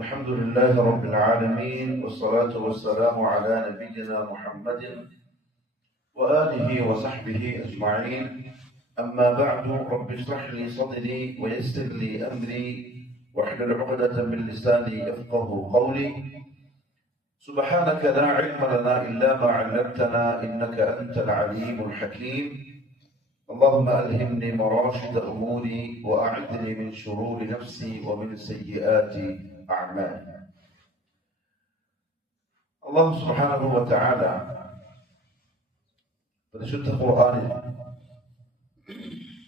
الحمد لله رب العالمين والصلاة والسلام على نبينا محمد وآله وصحبه أجمعين. أما بعد، رب اشرح لي صدري ويسر لي أمري واحلل عقدة من لساني يفقه قولي. سبحانك لا علم لنا إلا ما علمتنا إنك أنت العليم الحكيم. اللهم ألهمني مراشد أموري وأعذني من شرور نفسي ومن سيئات أعمالي. الله سبحانه وتعالى പരിശുദ്ധ ഖുർആനിൽ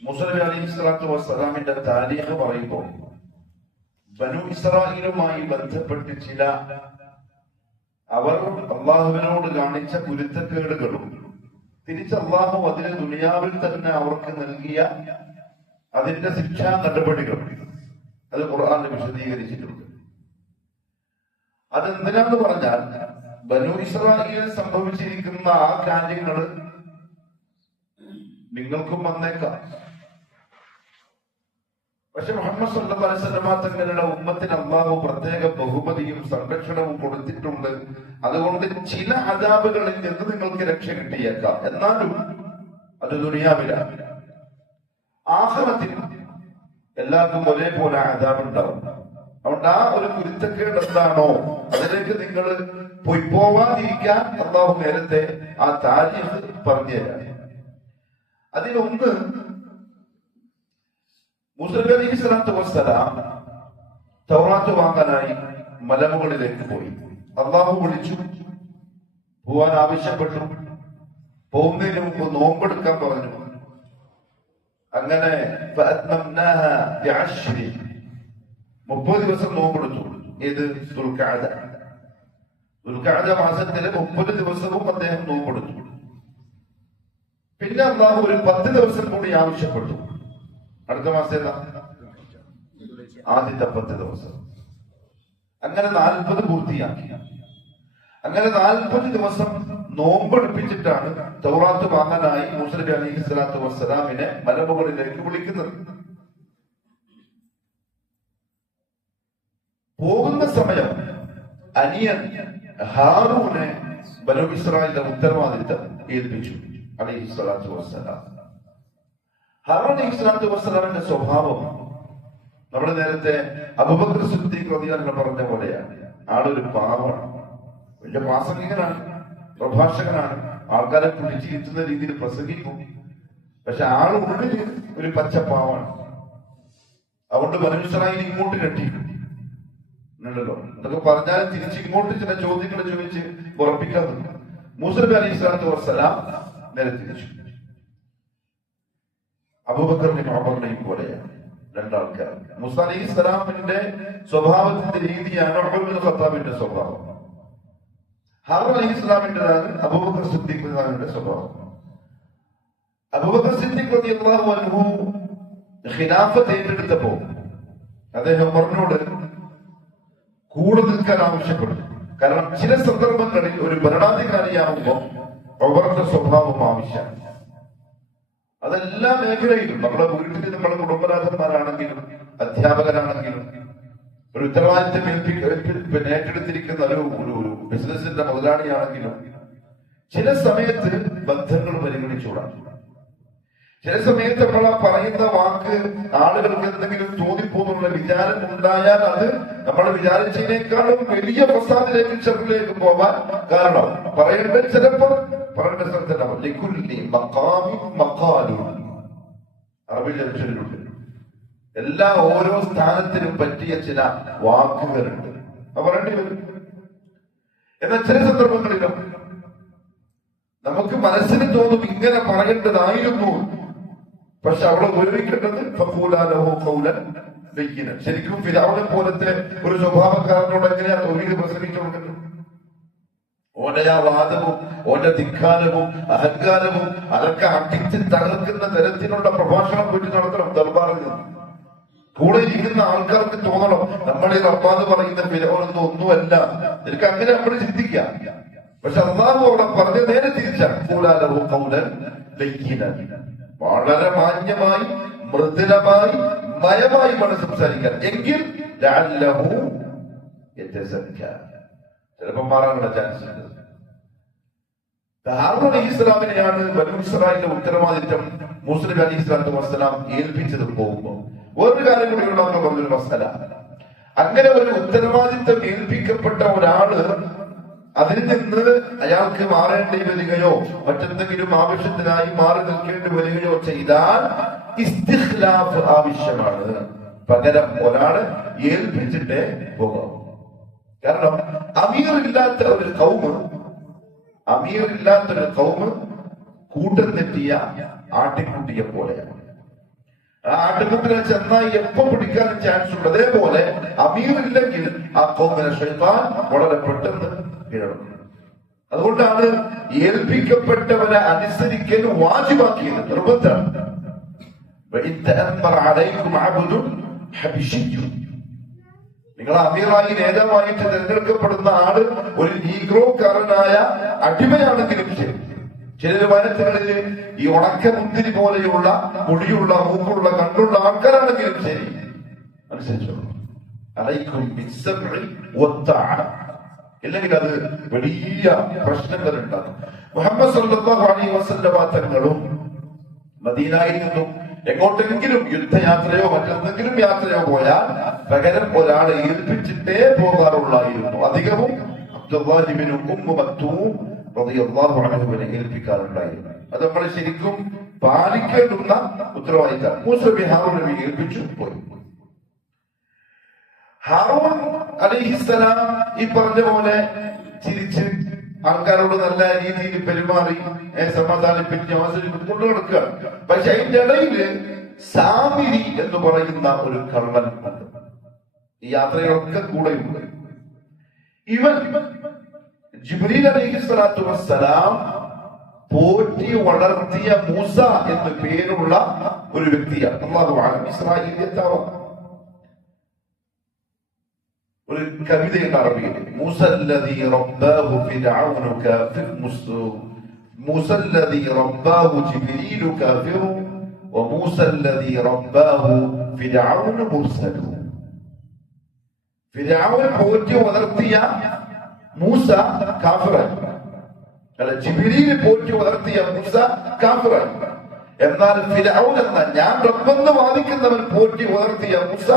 മൂസാ നബി അലൈഹിസ്സലാത്തു വസ്സലാമിന്റെ താരീഖ് പറയുമ്പോൾ ബനു ഇസ്രായേലുമായി ബന്ധപ്പെട്ട് ചില അവർ അള്ളാഹുവിനോട് കാണിച്ച കുരുത്തക്കേടുകളും തിരിച്ച് അള്ളാഹു അതിന് ദുനിയാവിൽ തന്നെ അവർക്ക് നൽകിയ അതിന്റെ ശിക്ഷാ നടപടികൾ അത് ഖുർആനിൽ വിശദീകരിച്ചിട്ടുണ്ട്. അതെന്തിനാന്ന് പറഞ്ഞാൽ ബനു ഇസ്രായേലിൽ സംഭവിച്ചിരിക്കുന്ന ആ കാര്യങ്ങൾ നിങ്ങൾക്കും വന്നേക്കാം. പക്ഷെ മുഹമ്മദ് സല്ലല്ലാഹു അലൈഹി വസല്ലം തങ്ങളുടെ ഉമ്മത്തിന് അള്ളാഹു പ്രത്യേക ബഹുമതിയും സംരക്ഷണവും കൊടുത്തിട്ടുണ്ട്. അതുകൊണ്ട് ചില അദാബുകളിൽ നിന്ന് നിങ്ങൾക്ക് രക്ഷ കിട്ടിയേക്കാം. എന്നാലും അത് ദുനിയാവിലാണ്. ആഖിറത്തിൽ എല്ലാവർക്കും ഒരേപോലെ അദാബ് ഉണ്ടാവും. അതുകൊണ്ട് ആ ഒരു കുരുത്തക്കേട് എന്താണോ അതിലേക്ക് നിങ്ങൾ പോവാതിരിക്കാൻ അള്ളാഹു നേരത്തെ ആ താരീഖ് പറഞ്ഞു തരാം. അതിലൊന്ന്, മൂസാ നബി അലൈഹിസ്സലാത്തു വസ്സലാം തൗറാത്ത് വാങ്ങാനായി മലമുകളിലേക്ക് പോയി. അള്ളാഹു വിളിച്ചു, പോവാൻ ആവശ്യപ്പെട്ടു. പോകുന്നതിന് മുമ്പ് നോമ്പെടുക്കാൻ പറഞ്ഞു. അങ്ങനെ 30 ദിവസം നോമ്പെടുത്തു. ഇത് ദുൽഖഅദ മാസത്തിലെ 30 ദിവസവും അദ്ദേഹം നോമ്പെടുത്തു. പിന്നെ അള്ളാഹു ഒരു 10 ദിവസം കൂടി ആവശ്യപ്പെട്ടു. അടുത്ത മാസം ഏതാ? ആദ്യത്തെ 10 ദിവസം. അങ്ങനെ 40 പൂർത്തിയാക്കി. അങ്ങനെ 40 ദിവസം നോമ്പെടുപ്പിച്ചിട്ടാണ് തൗറാത്ത് വാങ്ങാനായി മൂസാ നബി അലൈഹിസ്സലാത്തു വസ്സലാമിനെ മലമുകളിലേക്ക് വിളിക്കുന്നത്. പോകുന്ന സമയം അനിയൻ ഹാറൂനെ ബനൂ ഇസ്രായേലിന്റെ ഉത്തരവാദിത്തം ഏൽപ്പിച്ചു അലൈഹിസ്സലാത്തു വസ്സലാം. ഹാറൂൻ അലൈഹിസ്സലാത്തു വസ്സലാമിന്റെ സ്വഭാവം നമ്മുടെ നേരത്തെ അബൂബക്കർ സിദ്ദീഖ് റളിയല്ലാഹു അൻഹു പറഞ്ഞ പോലെയാണ്. ആളൊരു പാവമാണ്, വലിയ പ്രാസംഗികനാണ്, പ്രഭാഷകനാണ്, ആൾക്കാരെ പിടിച്ചിരുത്തുന്ന രീതിയിൽ പ്രസംഗിക്കും. പക്ഷെ ആളുള്ളിൽ ഒരു പച്ചപ്പാവാണ്. അതുകൊണ്ട് ബനൂ ഇസ്രായേൽ ഇങ്ങോട്ട് കെട്ടിക്കും ണ്ടല്ലോ. എന്നൊക്കെ പറഞ്ഞാൽ തിരിച്ച് ഇങ്ങോട്ട് ചില ചോദ്യങ്ങൾ ചോദിച്ച് ഉറപ്പിക്കാൻ നിൽക്കും. മൂസാ നബി അലൈഹിസ്സലാത്തു വസ്സലാം നേരെ തിരിച്ചു. അബൂബക്കറിനെയും ഉമറിനെയും പോലെയാണ് രണ്ടാൾക്കാർ. മൂസാ അലൈഹിസ്സലാമിന്റെ സ്വഭാവത്തിന്റെ രീതിയാണ് ഉമർ ഇബ്നുൽ ഖത്താബിന്റെ സ്വഭാവം. ഹാറൂൻ അലൈഹിസ്സലാമിന്റേതാണ് അബൂബക്കർ സിദ്ദീഖ് റളിയല്ലാഹുവിന്റെ സ്വഭാവം. അബൂബക്കർ സിദ്ദീഖ് റളിയല്ലാഹു അൻഹു ഖിലാഫത്ത് ഏറ്റെടുത്തപ്പോൾ അദ്ദേഹം ഉമറിനോട് കൂടെ നിൽക്കാൻ ആവശ്യപ്പെട്ടു. കാരണം ചില സന്ദർഭങ്ങളിൽ ഒരു ഭരണാധികാരിയാകുമ്പോൾ ഉമറിന്റെ സ്വഭാവം ആവശ്യമാണ്. അതെല്ലാ മേഖലയിലും, നമ്മുടെ വീട്ടിൽ നമ്മുടെ കുടുംബനാഥന്മാരാണെങ്കിലും അധ്യാപകരാണെങ്കിലും ഒരു ഉത്തരവാദിത്തം ഏറ്റെടുത്തിരിക്കുന്ന ഒരു ബിസിനസിന്റെ മുതലാളിയാണെങ്കിലും ചില സമയത്ത് ബന്ധങ്ങൾ പരിഗണിച്ചുകൂടാ. ചില സമയത്ത് നമ്മൾ ആ പറയുന്ന വാക്ക് ആളുകൾക്ക് എന്തെങ്കിലും തോന്നിപ്പോന്നുള്ള വിചാരം ഉണ്ടായാൽ അത് നമ്മൾ വിചാരിച്ചതിനേക്കാളും വലിയ പ്രസാദിലേക്ക് ചെറുതിലേക്ക് പോവാൻ കാരണം പറയേണ്ടത് ചിലപ്പോൾ പറയേണ്ട സ്ഥലത്തുണ്ടാവും. അറബി ചരിത്രത്തിലുണ്ട്. എല്ലാ ഓരോ സ്ഥാനത്തിനും പറ്റിയ ചില വാക്കുകളുണ്ട്, അത് പറയേണ്ടി വരും. എന്നാൽ ചില സന്ദർഭങ്ങളിലും നമുക്ക് മനസ്സിന് തോന്നും ഇങ്ങനെ പറയേണ്ടതായിരുന്നു. പക്ഷെ അവിടെ ഉപയോഗിക്കേണ്ടത് ഫഖൂലാ ലഹു ഖൗലൻ ലയ്യിനൻ. ശരിക്കും ഫിർഔനെ പോലത്തെ ഒരു സ്വഭാവക്കാരനോട് എങ്ങനെയാ തൗഹീദ് പ്രസംഗിച്ചു കൊടുക്കുന്നത്? ഓന്റെ ആ വാദവും ഓന്റെ ധിക്കാരവും അഹങ്കാരവും അതൊക്കെ അടിച്ച് തകർക്കുന്ന തരത്തിലുള്ള പ്രഭാഷണം പോയിട്ട് നടത്തണം ദർബാറിൽ നിന്ന്. കൂടെ ഇരിക്കുന്ന ആൾക്കാർക്ക് തോന്നണം നമ്മൾ ഈ റബ്ബാന്ന് പറയുന്ന ഫിർഔനൊന്നും ഒന്നുമല്ല. എനിക്ക് അങ്ങനെ നമ്മൾ ചിന്തിക്കാം. പക്ഷെ അല്ലാഹു അവിടെ പറഞ്ഞ നേരെ തിരിച്ചാണ്. ഖൂലാ ലഹു ഖൗലൻ ലയ്യിനൻ. വളരെ മാന്യമായി, മൃദുലമായി, മയമായി വേണം സംസാരിക്കാൻ. എങ്കിൽ ലഅല്ലഹു യതസക്ക. ചിലപ്പോൾ മാറാനുള്ള ചാൻസ് ഉണ്ട്. ഹാറൂൻ അലൈഹിസ്സലാമിനെയാണ് ബനൂ ഇസ്രായേലിന്റെ ഉത്തരവാദിത്തം മൂസ നബി അലൈഹിസ്സലാത്തു വസ്സലാം ഏൽപ്പിച്ചത്. പോകുമ്പോൾ വേറൊരു കാര്യം കൂടി ഉണ്ടാകുന്ന പറഞ്ഞൊരു മസല, അങ്ങനെ ഒരു ഉത്തരവാദിത്തം ഏൽപ്പിക്കപ്പെട്ട ഒരാള് അതിൽ നിന്ന് അയാൾക്ക് മാറേണ്ടി വരികയോ മറ്റെന്തെങ്കിലും ആവശ്യത്തിനായി മാറി നിൽക്കേണ്ടി വരികയോ ചെയ്താൽ ഇസ്തിഖ്ലാഫ് ആവശ്യമാണ്. പകരം ഒരാള് ഏൽപ്പിച്ചിട്ടേ പോകാം. കാരണം അമീറില്ലാത്ത ഒരു കൗമ് കൂട്ടം തെറ്റിയ ആട്ടിൻകുട്ടിയെ പോലെയാണ്. ആ ആട്ടിൻകുട്ടിനെ ചെന്നാൽ എപ്പോ പിടിക്കാൻ ചാൻസ് ഉണ്ട്. അതേപോലെ അമീറില്ലെങ്കിൽ ആ കൗമിനെ ശൈത്താൻ വളരെ പെട്ടെന്ന് കീഴടക്കും. അതുകൊണ്ടാണ് ഏൽപ്പിക്കപ്പെട്ടവരെ അനുസരിക്കൽ വാജിബാക്കിയത്, നിർബന്ധമാണ്. നിങ്ങൾ അമീറായി നേതാവായിട്ട് തിരഞ്ഞെടുക്കപ്പെടുന്ന ആള് ഒരു നീഗ്രോക്കാരനായ അടിമയാണെങ്കിലും ശരി, ചില വനത്തുകളിൽ ഈ ഉണക്ക മുന്തിരി പോലെയുള്ള മുടിയുള്ള മൂക്കുള്ള കണ്ണുള്ള ആൾക്കാരാണെങ്കിലും ശരി, അനുസരിച്ചോളൂ. ഇല്ലെങ്കിൽ അത് വലിയ പ്രശ്നങ്ങൾ ഉണ്ടാകും. മുഹമ്മദ് സല്ലല്ലാഹു അലൈഹി വസല്ലം തങ്ങളും മദീനയിൽ നിന്നും എങ്ങോട്ടെങ്കിലും യുദ്ധയാത്രയോ മറ്റെന്തെങ്കിലും യാത്രയോ പോയാൽ പകരം ഒരാളെ ഏൽപ്പിച്ചിട്ടേ പോകാറുള്ളായിരുന്നു. അധികവും അബ്ദുല്ലാഹി ഇബ്നു ഉമ്മു മക്തൂം റളിയല്ലാഹു അൻഹുവിനെ ഏൽപ്പിക്കാറുണ്ടായിരുന്നു. അത് നമ്മൾ ശരിക്കും പാലിക്കേണ്ടുന്ന ഉത്തരവാദിത്തം. മൂസ നബി ഹാറൂൻ നബി ഏൽപ്പിച്ചു പോയി. ഹാറൂൻ അലൈഹിസ്സലാം ഈ പറഞ്ഞ പോലെ ചിരിച്ച് ആൾക്കാരോട് നല്ല രീതിയിൽ പെരുമാറി സമാധാനിപ്പിച്ച് കൊണ്ടു കൊടുക്കുക. പക്ഷെ അതിന്റെ ഇടയില് സാമിരി എന്ന് പറയുന്ന ഒരു കള്ളൻ ഉണ്ട്. ഈ യാത്രകളൊക്കെ കൂടെയുണ്ട്. ഇവൻ ജിബ്രീൽ അലൈഹിസ്സലാത്തു വസ്സലാം പോറ്റി വളർത്തിയ മൂസ എന്ന് പേരുള്ള ഒരു വ്യക്തിയാണ്. അല്ലാഹു അലം ഇസ്രായേലിയത്താവാം. ഒരു കവിതയുണ്ട് അറബിയിൽ, മൂസല്ലദീ റബ്ബാഹു ഫിർഔനു കാഫിർ മൂസല്ലദീ റബ്ബാഹു ജിബ്രീലു കാഫിറു വമൂസല്ലദീ റബ്ബാഹു ഫിർഔനു മുർസലു. ഫിർഔൻ പോറ്റി വളർത്തിയ മൂസ കാഫിറായി, അല്ല ജിബ്രീൽ പോറ്റി വളർത്തിയ മൂസ കാഫിറായി. എന്നാൽ ഫിർഔൻ എന്ന ഞാൻ റബ്ബെന്ന് വാദിക്കുന്നവൻ പോറ്റി വളർത്തിയ മൂസ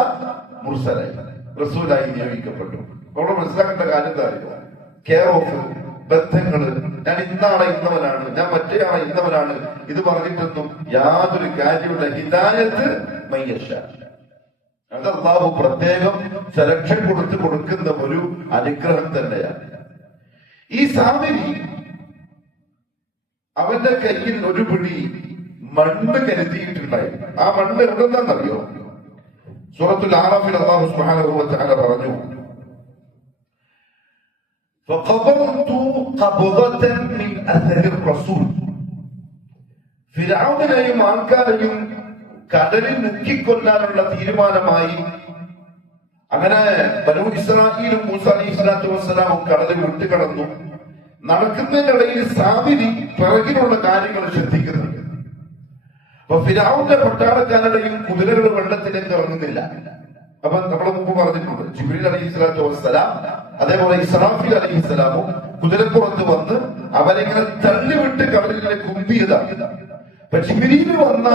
മുർസലായി, റസൂലായി നിയോഗിക്കപ്പെട്ടു. അവിടെ മനസ്സിലാക്കേണ്ട കാര്യം എന്താ അറിയുക? കെയർ ഓഫ് ബന്ധങ്ങള്, ഞാൻ ഇന്നാളെ ഇന്നവനാണ്, ഞാൻ മറ്റേ ആളെ ഇന്നവനാണ്, ഇത് പറഞ്ഞിട്ടൊന്നും യാതൊരു കാര്യമുള്ള ഹിദായത്ത് മയ്യഷ. അത് അല്ലാഹു പ്രത്യേകം സെലക്ഷൻ കൊടുക്കുന്ന ഒരു അനുഗ്രഹം തന്നെയാണ്. ഈ സാമിരി അവന്റെ കയ്യിൽ ഒരു പിടി മണ്ണ് കരുതിയിട്ടുണ്ടായിരുന്നു. ആ മണ്ണ് എവിടെന്നാന്നറിയോ? സൂറത്തുൽ ആറാഫിൽ അല്ലാഹു സുബ്ഹാനഹു വ തആല പറഞ്ഞു, ഫഖബറതു ഖബറതൻ മിൻ അഥരിർ റസൂൽ. ഫിർഔനെയും ആൾക്കാരെയും കടലിൽ മുക്കിക്കൊല്ലാനുള്ള തീരുമാനമായി. അങ്ങനെ ബനൂ ഇസ്രായീലും മൂസ അലൈഹിസ്സലാത്തു വസ്സലാമും കടലിൽ വിട്ടുകടന്നു. നടക്കുന്നതിനിടയിൽ സാമിരി പിറകിലുള്ള കാര്യങ്ങൾ ശ്രദ്ധിക്കുന്നുണ്ട്. അപ്പൊ ഫിർഔന്റെ പട്ടാളക്കാരുടെയും കുതിരകൾ വെള്ളത്തിലേക്ക് ഇറങ്ങുന്നില്ല. അപ്പൊ നമ്മൾ മുമ്പ് പറഞ്ഞിട്ടുണ്ട്, ജിബ്രീൽ അലൈഹിസ്സലാത്തു വസ്സലാം അതേപോലെ ഇസ്രാഫീൽ അലൈഹിസ്സലാമും കുതിരപ്പുറത്ത് വന്ന് അവരിങ്ങനെ തള്ളിവിട്ട് കടലിലേക്ക് കുമ്പിയതാണ്. അപ്പൊ ജിബ്രീൽ വന്ന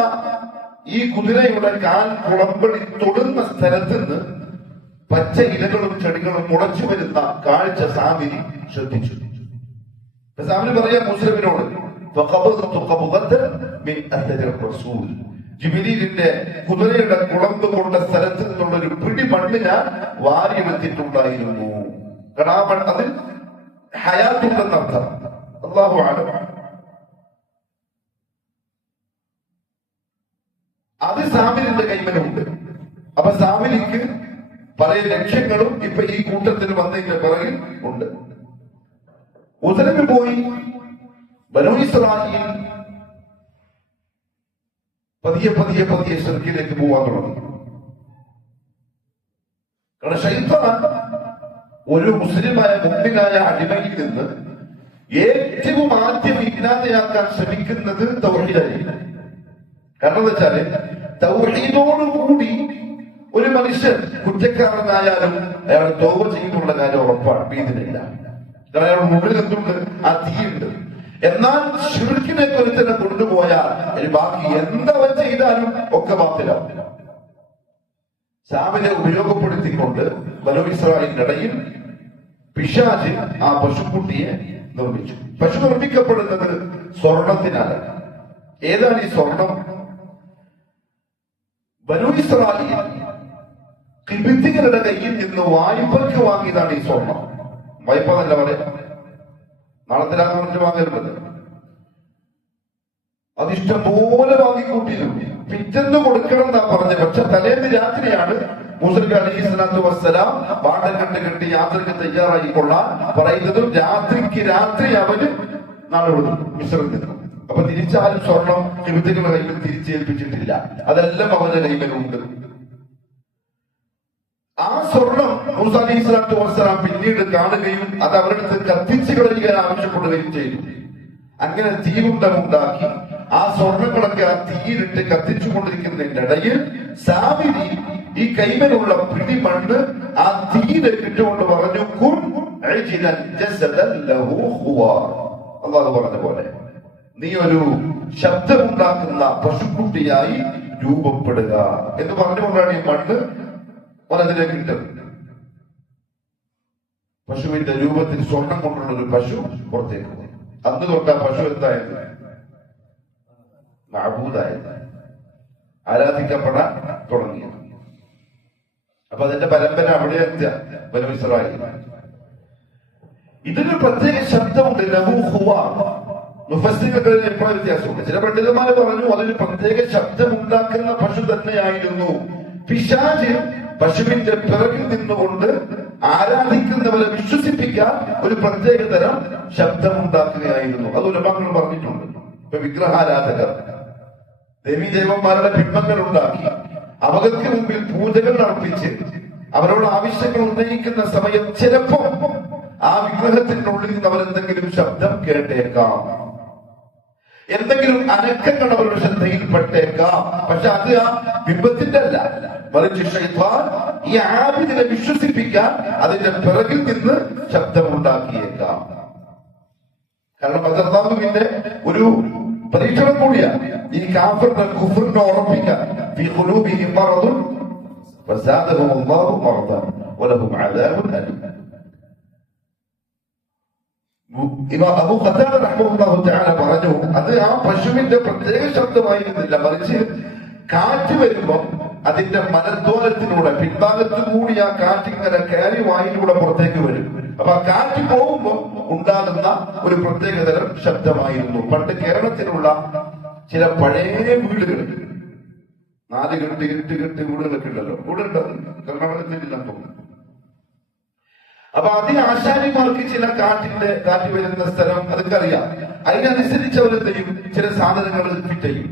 ഈ കുതിരയുടെ കാൽ കുളമ്പടി തൊടുന്ന സ്ഥലത്ത് നിന്ന് പച്ച ഇലകളും ചെടികളും മുളച്ചു വരുന്ന കാഴ്ച സാമിരി ശ്രദ്ധിച്ചു. സാമിരി പറയാ മുസ്ലിമിനോട്, ജിബ്രീലിന്റെ കുതിരയുടെ കുളമ്പ് കൊണ്ട സ്ഥലത്ത് നിന്നുള്ള ഒരു പിടി മണ്ണ് ഞാൻ വാരിയെടുത്തിട്ടുണ്ടായിരുന്നു. കാരണം ആ മണ്ണ് അതിൽ ഹയാത്തുണ്ടെന്നർത്ഥം. അല്ലാഹു അലം. അത് സാമിലിന്റെ കൈമലുണ്ട്. അപ്പൊ സാമിലിക്ക് പല ലക്ഷ്യങ്ങളും ഇപ്പൊ ഈ കൂട്ടത്തിൽ വന്നതിന്റെ പിറകിൽ ഉണ്ട്. ഉദരന് പോയി ബനൂ ഇസ്രായീൽ പതിയെ ശിർക്കിലേക്ക് പോവാൻ തുടങ്ങി. കാരണം ശൈത്താൻ ഒരു മുസ്ലിമായ മുഅ്മിനായ അടിമയിൽ നിന്ന് ഏറ്റവും ആദ്യം ഇല്ലാതെയാക്കാൻ ശ്രമിക്കുന്നത് തൗഹീദായിരിക്കും. കാരണം എന്താ വെച്ചാല് തൗഹീദോടുകൂടി ഒരു മനുഷ്യൻ കുറ്റക്കാരനായാലും അയാൾ തൗബ ചെയ്യുന്നുള്ള കാര്യം ഉറപ്പാണ്, ഭീതിയില്ല. കാരണം അയാളുടെ മുമ്പിൽ എന്തുണ്ട്? ആ തീയുണ്ട്. എന്നാൽ ശിർക്കിനെ ഒരുത്തനെ കൊണ്ടുപോയാൽ ബാക്കി എന്തവൻ ചെയ്താലും ഒക്കെ ബാത്തിലാവും. സാമിനെ ഉപയോഗപ്പെടുത്തിക്കൊണ്ട് ബനൂ ഇസ്രായേലിന്റെ ഇടയിൽ പിശാച് ആ പശുക്കുട്ടിയെ നിർമ്മിച്ചു. പശു നിർമ്മിക്കപ്പെടുന്നത് സ്വർണത്തിനാണ്. ഏതാണ് ഈ സ്വർണം? ബനൂ ഇസ്രായേൽ ഖിബ്തികളുടെ കയ്യിൽ നിന്ന് വായ്പക്ക് വാങ്ങിയതാണ് ഈ സ്വർണം. വായ്പ എന്നല്ല പറയാം, നാളത്തെ പറഞ്ഞിട്ട് വാങ്ങലുണ്ട്. അതിഷ്ടം പോലെ വാങ്ങിക്കൂട്ടിയിരുന്നു. പിറ്റെന്ന് കൊടുക്കണം എന്നാ പറഞ്ഞത്. പക്ഷെ തലേന്ന് രാത്രിയാണ് മൂസാ നബി അലൈഹി സ്വലാത്തു വസ്സലാം പാടം കെട്ടി യാത്രയ്ക്ക് തയ്യാറായിക്കൊള്ളാൻ പറയുന്നതും രാത്രിക്ക് രാത്രി അവര് നാളെ വിടുന്നു മിസ്രത്തിൽ നിന്നും. അപ്പൊ തിരിച്ചാലും സ്വർണം ഖിബ്തികളുടെ കയ്യിൽ തിരിച്ചേൽപ്പിച്ചിട്ടില്ല. അതെല്ലാം അവരുടെ കൈവരുണ്ട്. ആ സ്വർണം മൂസാ അലൈഹി സ്വലാത്തു വസ്സലാം പിന്നീട് കാണുകയും അത് അവരുടെ അടുത്ത് കത്തിച്ചു കളയുക ആവശ്യപ്പെടുകയും ചെയ്തു. അങ്ങനെ തീകുണ്ടമുണ്ടാക്കി ആ സ്വർണങ്ങളൊക്കെ ആ തീയിലിട്ട് കത്തിച്ചുകൊണ്ടിരിക്കുന്നതിന്റെ ഇടയിൽ സാമിരി ഈ കൈമലുള്ള പിടി മണ്ണ് ആ തീയിലേക്ക് ഇട്ടുകൊണ്ട് പറഞ്ഞു, അല്ലാഹു പറഞ്ഞ പോലെ നീ ഒരു ശബ്ദമുണ്ടാക്കുന്ന പശുക്കുട്ടിയായി രൂപപ്പെടുക എന്ന് പറഞ്ഞുകൊണ്ടാണ് ഈ മണ്ണ് അതിലേക്ക് ഇട്ടത്. പശുവിന്റെ രൂപത്തിൽ സ്വർണം കൊണ്ടുള്ള ഒരു പശു പുറത്തേക്ക് പോയി. അന്ന് തൊട്ട് ആ പശു എന്തായത്? മഅബൂദായത്, ആരാധിക്കപ്പെടാൻ തുടങ്ങിയത്. അപ്പൊ അതിന്റെ പരമ്പര അവിടെ എത്തിയ ബനൂ ഇസ്രായേൽ. ഇതിന് പ്രത്യേക ശബ്ദമുണ്ട്, ലഹു ഖുവാർ. മുഫസ്സിറുകളിൽ എപ്പോഴും വ്യത്യാസമുണ്ട്. ചില പണ്ഡിതന്മാർ പറഞ്ഞു അതൊരു പ്രത്യേക ശബ്ദമുണ്ടാക്കുന്ന പശു തന്നെയായിരുന്നു. പിശാച് പശുവിന്റെ പിറകിൽ നിന്നുകൊണ്ട് ആരാധിക്കുന്നവരെ വിശ്വസിപ്പിക്കാൻ ഒരു പ്രത്യേക തരം ശബ്ദമുണ്ടാക്കുകയായിരുന്നു. അത് ഉലമാക്കൾ പറഞ്ഞിട്ടുണ്ട്. ഇപ്പൊ വിഗ്രഹാരാധകർ ദേവീദേവന്മാരുടെ ബിംബങ്ങൾ ഉണ്ടാക്കി അവർക്ക് മുമ്പിൽ പൂജകൾ അർപ്പിച്ച് അവരോട് ആവശ്യങ്ങൾ ഉന്നയിക്കുന്ന സമയം ചിലപ്പോ ആ വിഗ്രഹത്തിനുള്ളിൽ നിന്ന് അവരെന്തെങ്കിലും ശബ്ദം കേട്ടേക്കാം, എന്തെങ്കിലും അനക്കങ്ങൾ അവരുടെ ശ്രദ്ധയിൽപ്പെട്ടേക്കാം. പക്ഷെ അത് ആ ബിംബത്തിന്റെ അല്ല, മറിച്ച് ശൈത്താൻ ഈ ആബിദിനെ വിശ്വസിപ്പിക്കാൻ അതിന്റെ പിറകിൽ നിന്ന് ശബ്ദമുണ്ടാക്കിയേക്കാം. കാരണം അത് അല്ലാഹുവിന്റെ ഒരു പരീക്ഷണം കൂടിയാണ്. ഈ കാഫിറിനെ കുഫ്റിനെ ഉറപ്പിക്കാൻ ഫീ ഖുലൂബിഹിം മറദുൻ ഫസാദഹും അല്ലാഹു മറദൻ വലഹും അദാബുൻ അലീം. ഇമാം അബൂ ഖതാദ റഹ്മത്തുള്ളാഹി തആല പറഞ്ഞു അത് ആ പശുവിന്റെ പ്രത്യേക ശബ്ദമായിരുന്നില്ല, മറിച്ച് കാറ്റ് വരുമ്പോ അതിന്റെ മലദ്വാരത്തിലൂടെ പിൻഭാഗത്തു കൂടി ആ കാറ്റിങ്ങനെ കയറി വായിലൂടെ പുറത്തേക്ക് വരും. അപ്പൊ ആ കാറ്റ് പോകുമ്പോ ഉണ്ടാകുന്ന ഒരു പ്രത്യേകതരം ശബ്ദമായിരുന്നു. പണ്ട് കേരളത്തിലുള്ള ചില പഴയ വീടുകൾ, 4 കെട്ട് 8 കെട്ട് വീടുകളൊക്കെ ഉണ്ടല്ലോ, വീടുണ്ട് കർണാടകത്തിലില്ലെന്ന് തോന്നുന്നു. അപ്പൊ അതിന് ആശാരിമാർക്ക് ചില കാറ്റ് വരുന്ന സ്ഥലം അതൊക്കെ അറിയാം. അതിനനുസരിച്ച് അവരെന്ത് ചെയ്യും, ചില സാധനങ്ങൾ ഫിറ്റ് ചെയ്യും.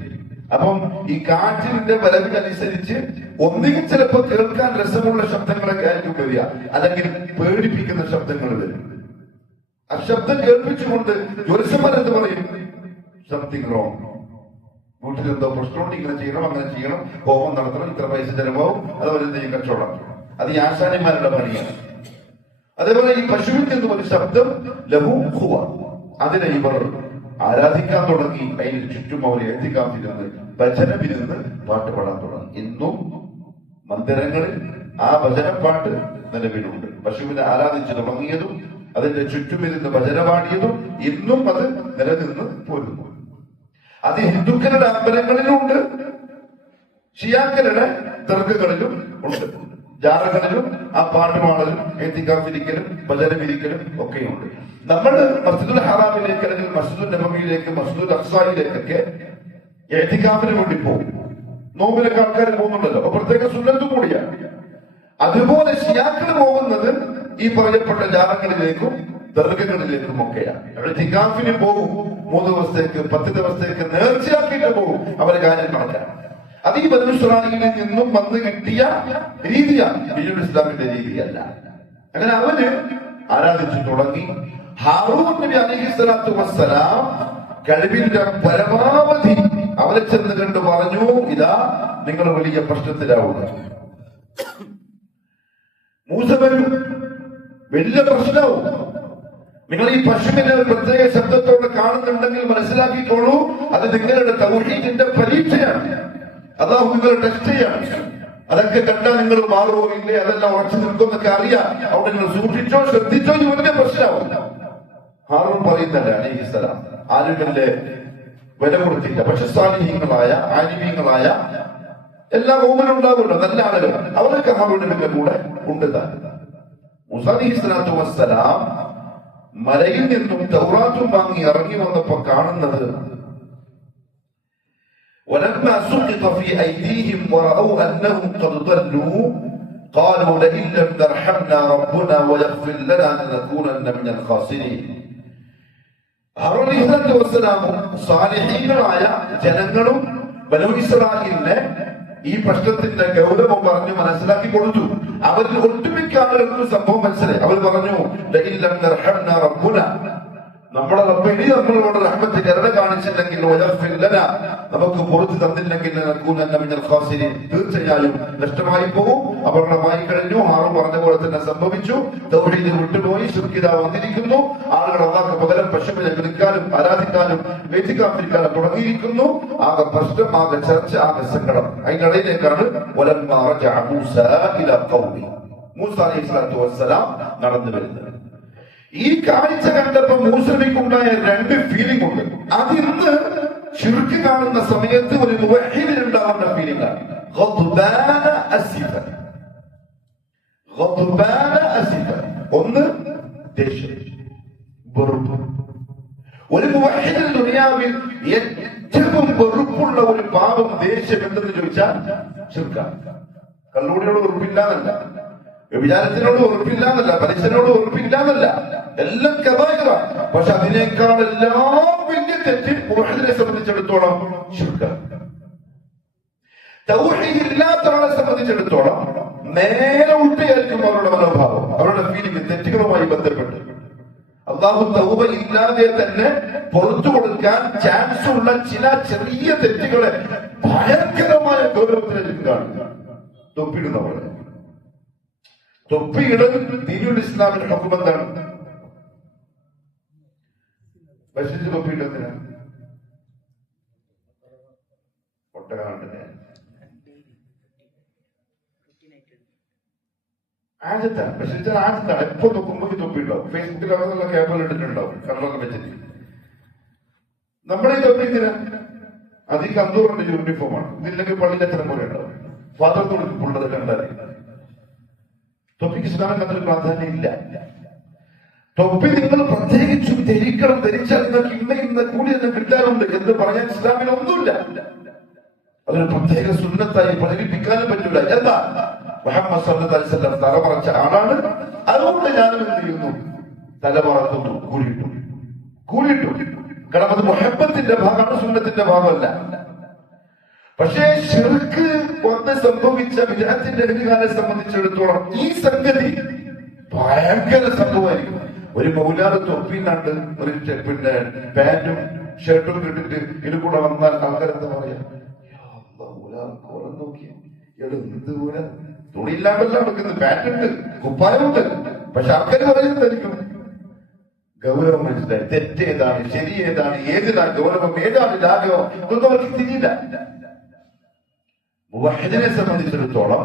അപ്പം ഈ കാറ്റിന്റെ വരവിനനുസരിച്ച് ഒന്നുകിൽ ചിലപ്പോ കേൾക്കാൻ രസമുള്ള ശബ്ദങ്ങളൊക്കെ ആയിരിക്കും വരിക, അല്ലെങ്കിൽ പേടിപ്പിക്കുന്ന ശബ്ദങ്ങൾ വരും. ആ ശബ്ദം കേൾപ്പിച്ചുകൊണ്ട് ജ്യോത്സ്യന്മാരെന്ത് പറയും, സംതിങ് റോങ്, വീട്ടിൽ എന്തോ പ്രശ്നമുണ്ട്, ഇങ്ങനെ ചെയ്യണം, അങ്ങനെ ചെയ്യണം, ഹോമം നടത്തണം, ഇത്ര പൈസ ചെലവാവും, അതുപോലെ കച്ചവടം. അത് ഈ ആശാരിമാരുടെ പണിയാണ്. അതേപോലെ ഈ പശുവിൽ നിന്നും ഒരു ശബ്ദം ലഹു ഖുവ, അതിനെ ഇവർ ആരാധിക്കാൻ തുടങ്ങി. അതിന് ചുറ്റും അവർ എഴുത്തിക്കാത്തിരുന്ന് ഭജനമിരുന്ന് പാട്ട് പാടാൻ തുടങ്ങി. ഇന്നും മന്ദിരങ്ങളിൽ ആ ഭജനപ്പാട്ട് നിലവിലുണ്ട്. പശുവിനെ ആരാധിച്ചു തുടങ്ങിയതും അതിന്റെ ചുറ്റുമിരുന്ന് ഭജന പാടിയതും ഇന്നും അത് നിലനിന്ന് പോരുന്നു. അത് ഹിന്ദുക്കളുടെ അമ്പലങ്ങളിലുണ്ട്, ഷിയാക്കളുടെ ദർഗകളിലും ഉണ്ട്, ജാറകളിലും ആ പാട്ടുപാടലും എത്തിക്കാത്തിരിക്കലും ഭജനമിരിക്കലും ഒക്കെയുണ്ട്. നമ്മൾ മസ്ജിദുൽ ഹറാമിലേക്ക് അല്ലെങ്കിൽ മസ്ജിദുൽ നബവിയിലേക്ക് മസ്ജിദുൽ അഖ്സായിലേക്കൊക്കെ എത്തിക്കാഫിന് വേണ്ടി പോകും. നോമ്പിലൊക്കെ ആൾക്കാർ പോകുന്നുണ്ടല്ലോ, അപ്പൊ പ്രത്യേക സുന്നത്തും കൂടിയാണ്. അതുപോലെ ഷിയാക്കൾ പോകുന്നത് ഈ പറയപ്പെട്ട ജാറങ്ങളിലേക്കും ദർഗകളിലേക്കും ഒക്കെയാണ്. എത്തിക്കാഫിന് പോകും, 3 ദിവസത്തേക്ക് 10 ദിവസത്തേക്ക് നേർച്ചയാക്കിയിട്ട് പോകും, അവരെ കാര്യം നടക്കാൻ. അത് ഈ ബനൂ ഇസ്രായേലിൽ നിന്നും വന്ന് കിട്ടിയ രീതിയാണ്, ബിജുൽ ഇസ്ലാമിന്റെ രീതിയല്ല. അങ്ങനെ അവര് ആരാധിച്ചു തുടങ്ങി. ഹാറൂൻ നബി അലൈഹിസ്സലാത്തു വസ്സലാം കഴിവിന്റെ പരമാവധി അവരെ ചെന്ന് കണ്ട് പറഞ്ഞു, ഇതാ നിങ്ങൾ വലിയ പ്രശ്നത്തിലാവുക, മൂസ വരും, വലിയ പ്രശ്നവും. നിങ്ങൾ ഈ പശുവിനെ ഒരു പ്രത്യേക ശബ്ദത്തോടെ കാണുന്നുണ്ടെങ്കിൽ മനസ്സിലാക്കിക്കോളൂ, അത് നിങ്ങളുടെ തൗഹീദിന്റെ പരീക്ഷയാണ്. അല്ലാഹു നിങ്ങളെ ടെസ്റ്റ് ചെയ്യാണ്. അതൊക്കെ കണ്ടാൽ നിങ്ങൾ മാറുമോ ഇല്ലേ, അതെല്ലാം ഉറച്ചു നിൽക്കുമെന്നൊക്കെ അറിയാം. അവിടെ നിങ്ങൾ സൂക്ഷിച്ചോ, ശ്രദ്ധിച്ചോ, ഇത് വലിയ പ്രശ്നമാവും. ഹാറൂൻ പറയുന്നല്ലേ അലൈഹിസ്സലാം ആലിമിന്റെ വില കൊടുത്തില്ല. പക്ഷെ സാലിഹീങ്ങളായ ആലിമീങ്ങളായ എല്ലാ കൗമിലും ഉണ്ടാവുമല്ലോ നല്ല ആളുകൾ, അവരൊക്കെ ഹാറൂനിന്റെ കൂടെ ഉണ്ട്. മൂസ അലൈഹിസ്സലാത്തു വസ്സലാം മലയിൽ നിന്നും തൗറാത്തും വാങ്ങി ഇറങ്ങി വന്നപ്പോ കാണുന്നത് ولما سقط في أيديهم ورأوا أنهم قد ضلوا قالوا لئن لم يرحمنا ربنا ويغفر لنا لنكونن من الخاسرين. ഹാറൂൻ അലൈഹിസ്സലാത്തു വസ്സലാമും സാലിഹീങ്ങളായ ജനങ്ങളും ബനൂ ഇസ്രായേലിനെ ഈ പ്രശ്നത്തിന്റെ ഗൗരവം പറഞ്ഞു മനസ്സിലാക്കി കൊടുത്തു. അവരിൽ ഒട്ടുമിക്ക ആളുകൾക്ക് സംഭവം മനസ്സിലായി. അവർ പറഞ്ഞു ലഇൻ ലം യർഹംനാ റബ്ബുന, നമ്മുടെ റബ്ബ് ഇനി നമ്മളോട് റഹ്മത്ത് കരുണ കാണിച്ചില്ലെങ്കിൽ നമുക്ക് പുറത്തു തന്നില്ലെങ്കിൽ തീർച്ചയായും നഷ്ടമായി പോകും, അപകടമായി കഴിഞ്ഞു. ഹാറൂൻ പറഞ്ഞ പോലെ തന്നെ സംഭവിച്ചു. തൗഹീദ് വിട്ടുപോയി, ശിർക്കിത വന്നിരിക്കുന്നു. ആളുകൾ അല്ലാഹുവിന് പകരം പശുവിനെ വിളിക്കാനും ആരാധിക്കാനും വേദിക്കാനും തുടങ്ങിയിരിക്കുന്നു. ആകെ പ്രശ്നം, ആകെ ചർച്ച, ആകെ സങ്കടം. അതിനിടയിലേക്കാണ് മൂസ അലൈഹിസ്സലാത്തു വസ്സലാം നടന്നു വരുന്നത്. ഈ കാഴ്ച കണ്ടപ്പോ മൂസയ്ക്കുണ്ടായ രണ്ട് ഫീലിംഗ് ഉണ്ട്. അതിന്ന് ശിർക്ക് കാണുന്ന സമയത്ത് ഒരു മുവഹ്ഹിദിനുണ്ടാവുന്ന ഫീലിംഗ് ആണ്. ഒന്ന് ദേഷ്യം, വെറുപ്പ്. ഒരു മുവഹ്ഹിദിന് ദുനിയാവിൽ ഏറ്റവും വെറുപ്പുള്ള ഒരു പാപം ദേഷ്യം എന്തെന്ന് ചോദിച്ചാൽ ശിർക്കാണ്. കള്ളുകൂടിയോട് വെറുപ്പില്ലാന്നല്ല, വ്യഭിചാരത്തിനോട് വെറുപ്പില്ലാന്നല്ല, പലിശനോട് വെറുപ്പില്ലാന്നല്ല, എല്ലാം കബായിറാണ്. പക്ഷെ അതിനേക്കാൾ എല്ലാം വലിയ തെറ്റ് മുവഹ്ഹിദിനെ സംബന്ധിച്ചിടത്തോളം ശിർക്കാണ്. തൗഹീദ് ഇല്ലാത്ത ആളെ സംബന്ധിച്ചിടത്തോളം നേരെ ഉൾട്ടയായിരിക്കും അവരുടെ മനോഭാവം, അവരുടെ ഫീലിംഗ് തെറ്റുകളുമായി ബന്ധപ്പെട്ട്. അല്ലാഹു തൗബ ഇല്ലാതെ തന്നെ പുറത്തു കൊടുക്കാൻ ചാൻസ് ഉള്ള ചില ചെറിയ തെറ്റുകളെ ഭയങ്കരമായ ഗൗരവത്തിലേക്ക് കാണുക. തൊപ്പിടുന്ന പോലെ തൊപ്പിയിടൽ ദീനുൽ ഇസ്ലാമിന്റെ ഹുക്ം എന്താണ്? ബഷീർ തൊപ്പിയിടുന്നതിന് ഒട്ടകാണ്ട് ആജത്താണ്. ബഷീർ ആജത്താണ്. എപ്പോ നോക്കുമ്പോൾ തൊപ്പിയിട്ടുണ്ടാവും. ഫേസ്ബുക്കിൽ അതെന്നുള്ള ക്യാമറ ഇട്ടിട്ടുണ്ടാവും, കണ്ണൊക്കെ വെച്ചിട്ട്. നമ്മളീ തൊപ്പിത്തിന് അധികം അന്തൂറിന്റെ യൂണിഫോമാണ്. ഇതില്ലെങ്കിൽ പള്ളിയിലെ എത്ര പോലെ ഉണ്ടാവും. ഫാദർ പുള്ളത് കണ്ടാൽ തൊപ്പിക്ക് ഇസ്ലാമിൽ അത്ര പ്രാധാന്യം ഇല്ല. തൊപ്പി നിങ്ങൾ പ്രത്യേകിച്ചും ധരിക്കണം, ധരിച്ചാൽ നിങ്ങൾക്ക് ഇന്ന് കൂടി എന്ന് കിട്ടാറുണ്ട് എന്ന് പറയാൻ ഇസ്ലാമിൽ ഒന്നുമില്ല. അതൊരു പ്രത്യേക സുന്നത്തായി പ്രചരിപ്പിക്കാനും പറ്റില്ല. എന്താ മുഹമ്മദ് സല്ലല്ലാഹു അലൈഹി വസല്ലം തലമറച്ച ആളാണ്, അതുകൊണ്ട് ഞാനും എന്ത് ചെയ്യുന്നു, തലമറക്കുന്നു, കൂടിയിട്ടു. കാരണം അത് മുഹബ്ബത്തിന്റെ ഭാഗമാണ്, സുന്നത്തിന്റെ ഭാഗമല്ല. പക്ഷേ ശിർക്ക് വന്ന് സംഭവിച്ച വിജയത്തിന്റെ അധികാരെ സംബന്ധിച്ചിടത്തോളം ഈ സംഗതി ഭയങ്കര സംഭവമായിരിക്കും. ഒരു മൗലാറ് തൊപ്പിന്നാണ്ട് ഒരു പിന്നെ പാന്റും ഷർട്ടും ഇട്ടിട്ട് ഇത് കൂടെ വന്നാൽ ആൾക്കാർ എന്താ പറയാ, നോക്കിയ എന്തുപോലെ തുണിയില്ലാണ്ടല്ല നടക്കുന്നത്, പാന്റുണ്ട്, കുപ്പായമുണ്ട്. പക്ഷെ ആൾക്കാർ പറയുന്നതായിരിക്കും ഗൗരവം മനസ്സിലായി. തെറ്റേതാണ്, ശരി ഏതാണ്, ഏതിനാണ് ഗൗരവം, ഏതാണ് ലാഘവം, ഇതൊന്നും അവർക്ക് തിരിയില്ല. മുവഹ്ഹിദിനെ സംബന്ധിച്ചിടത്തോളം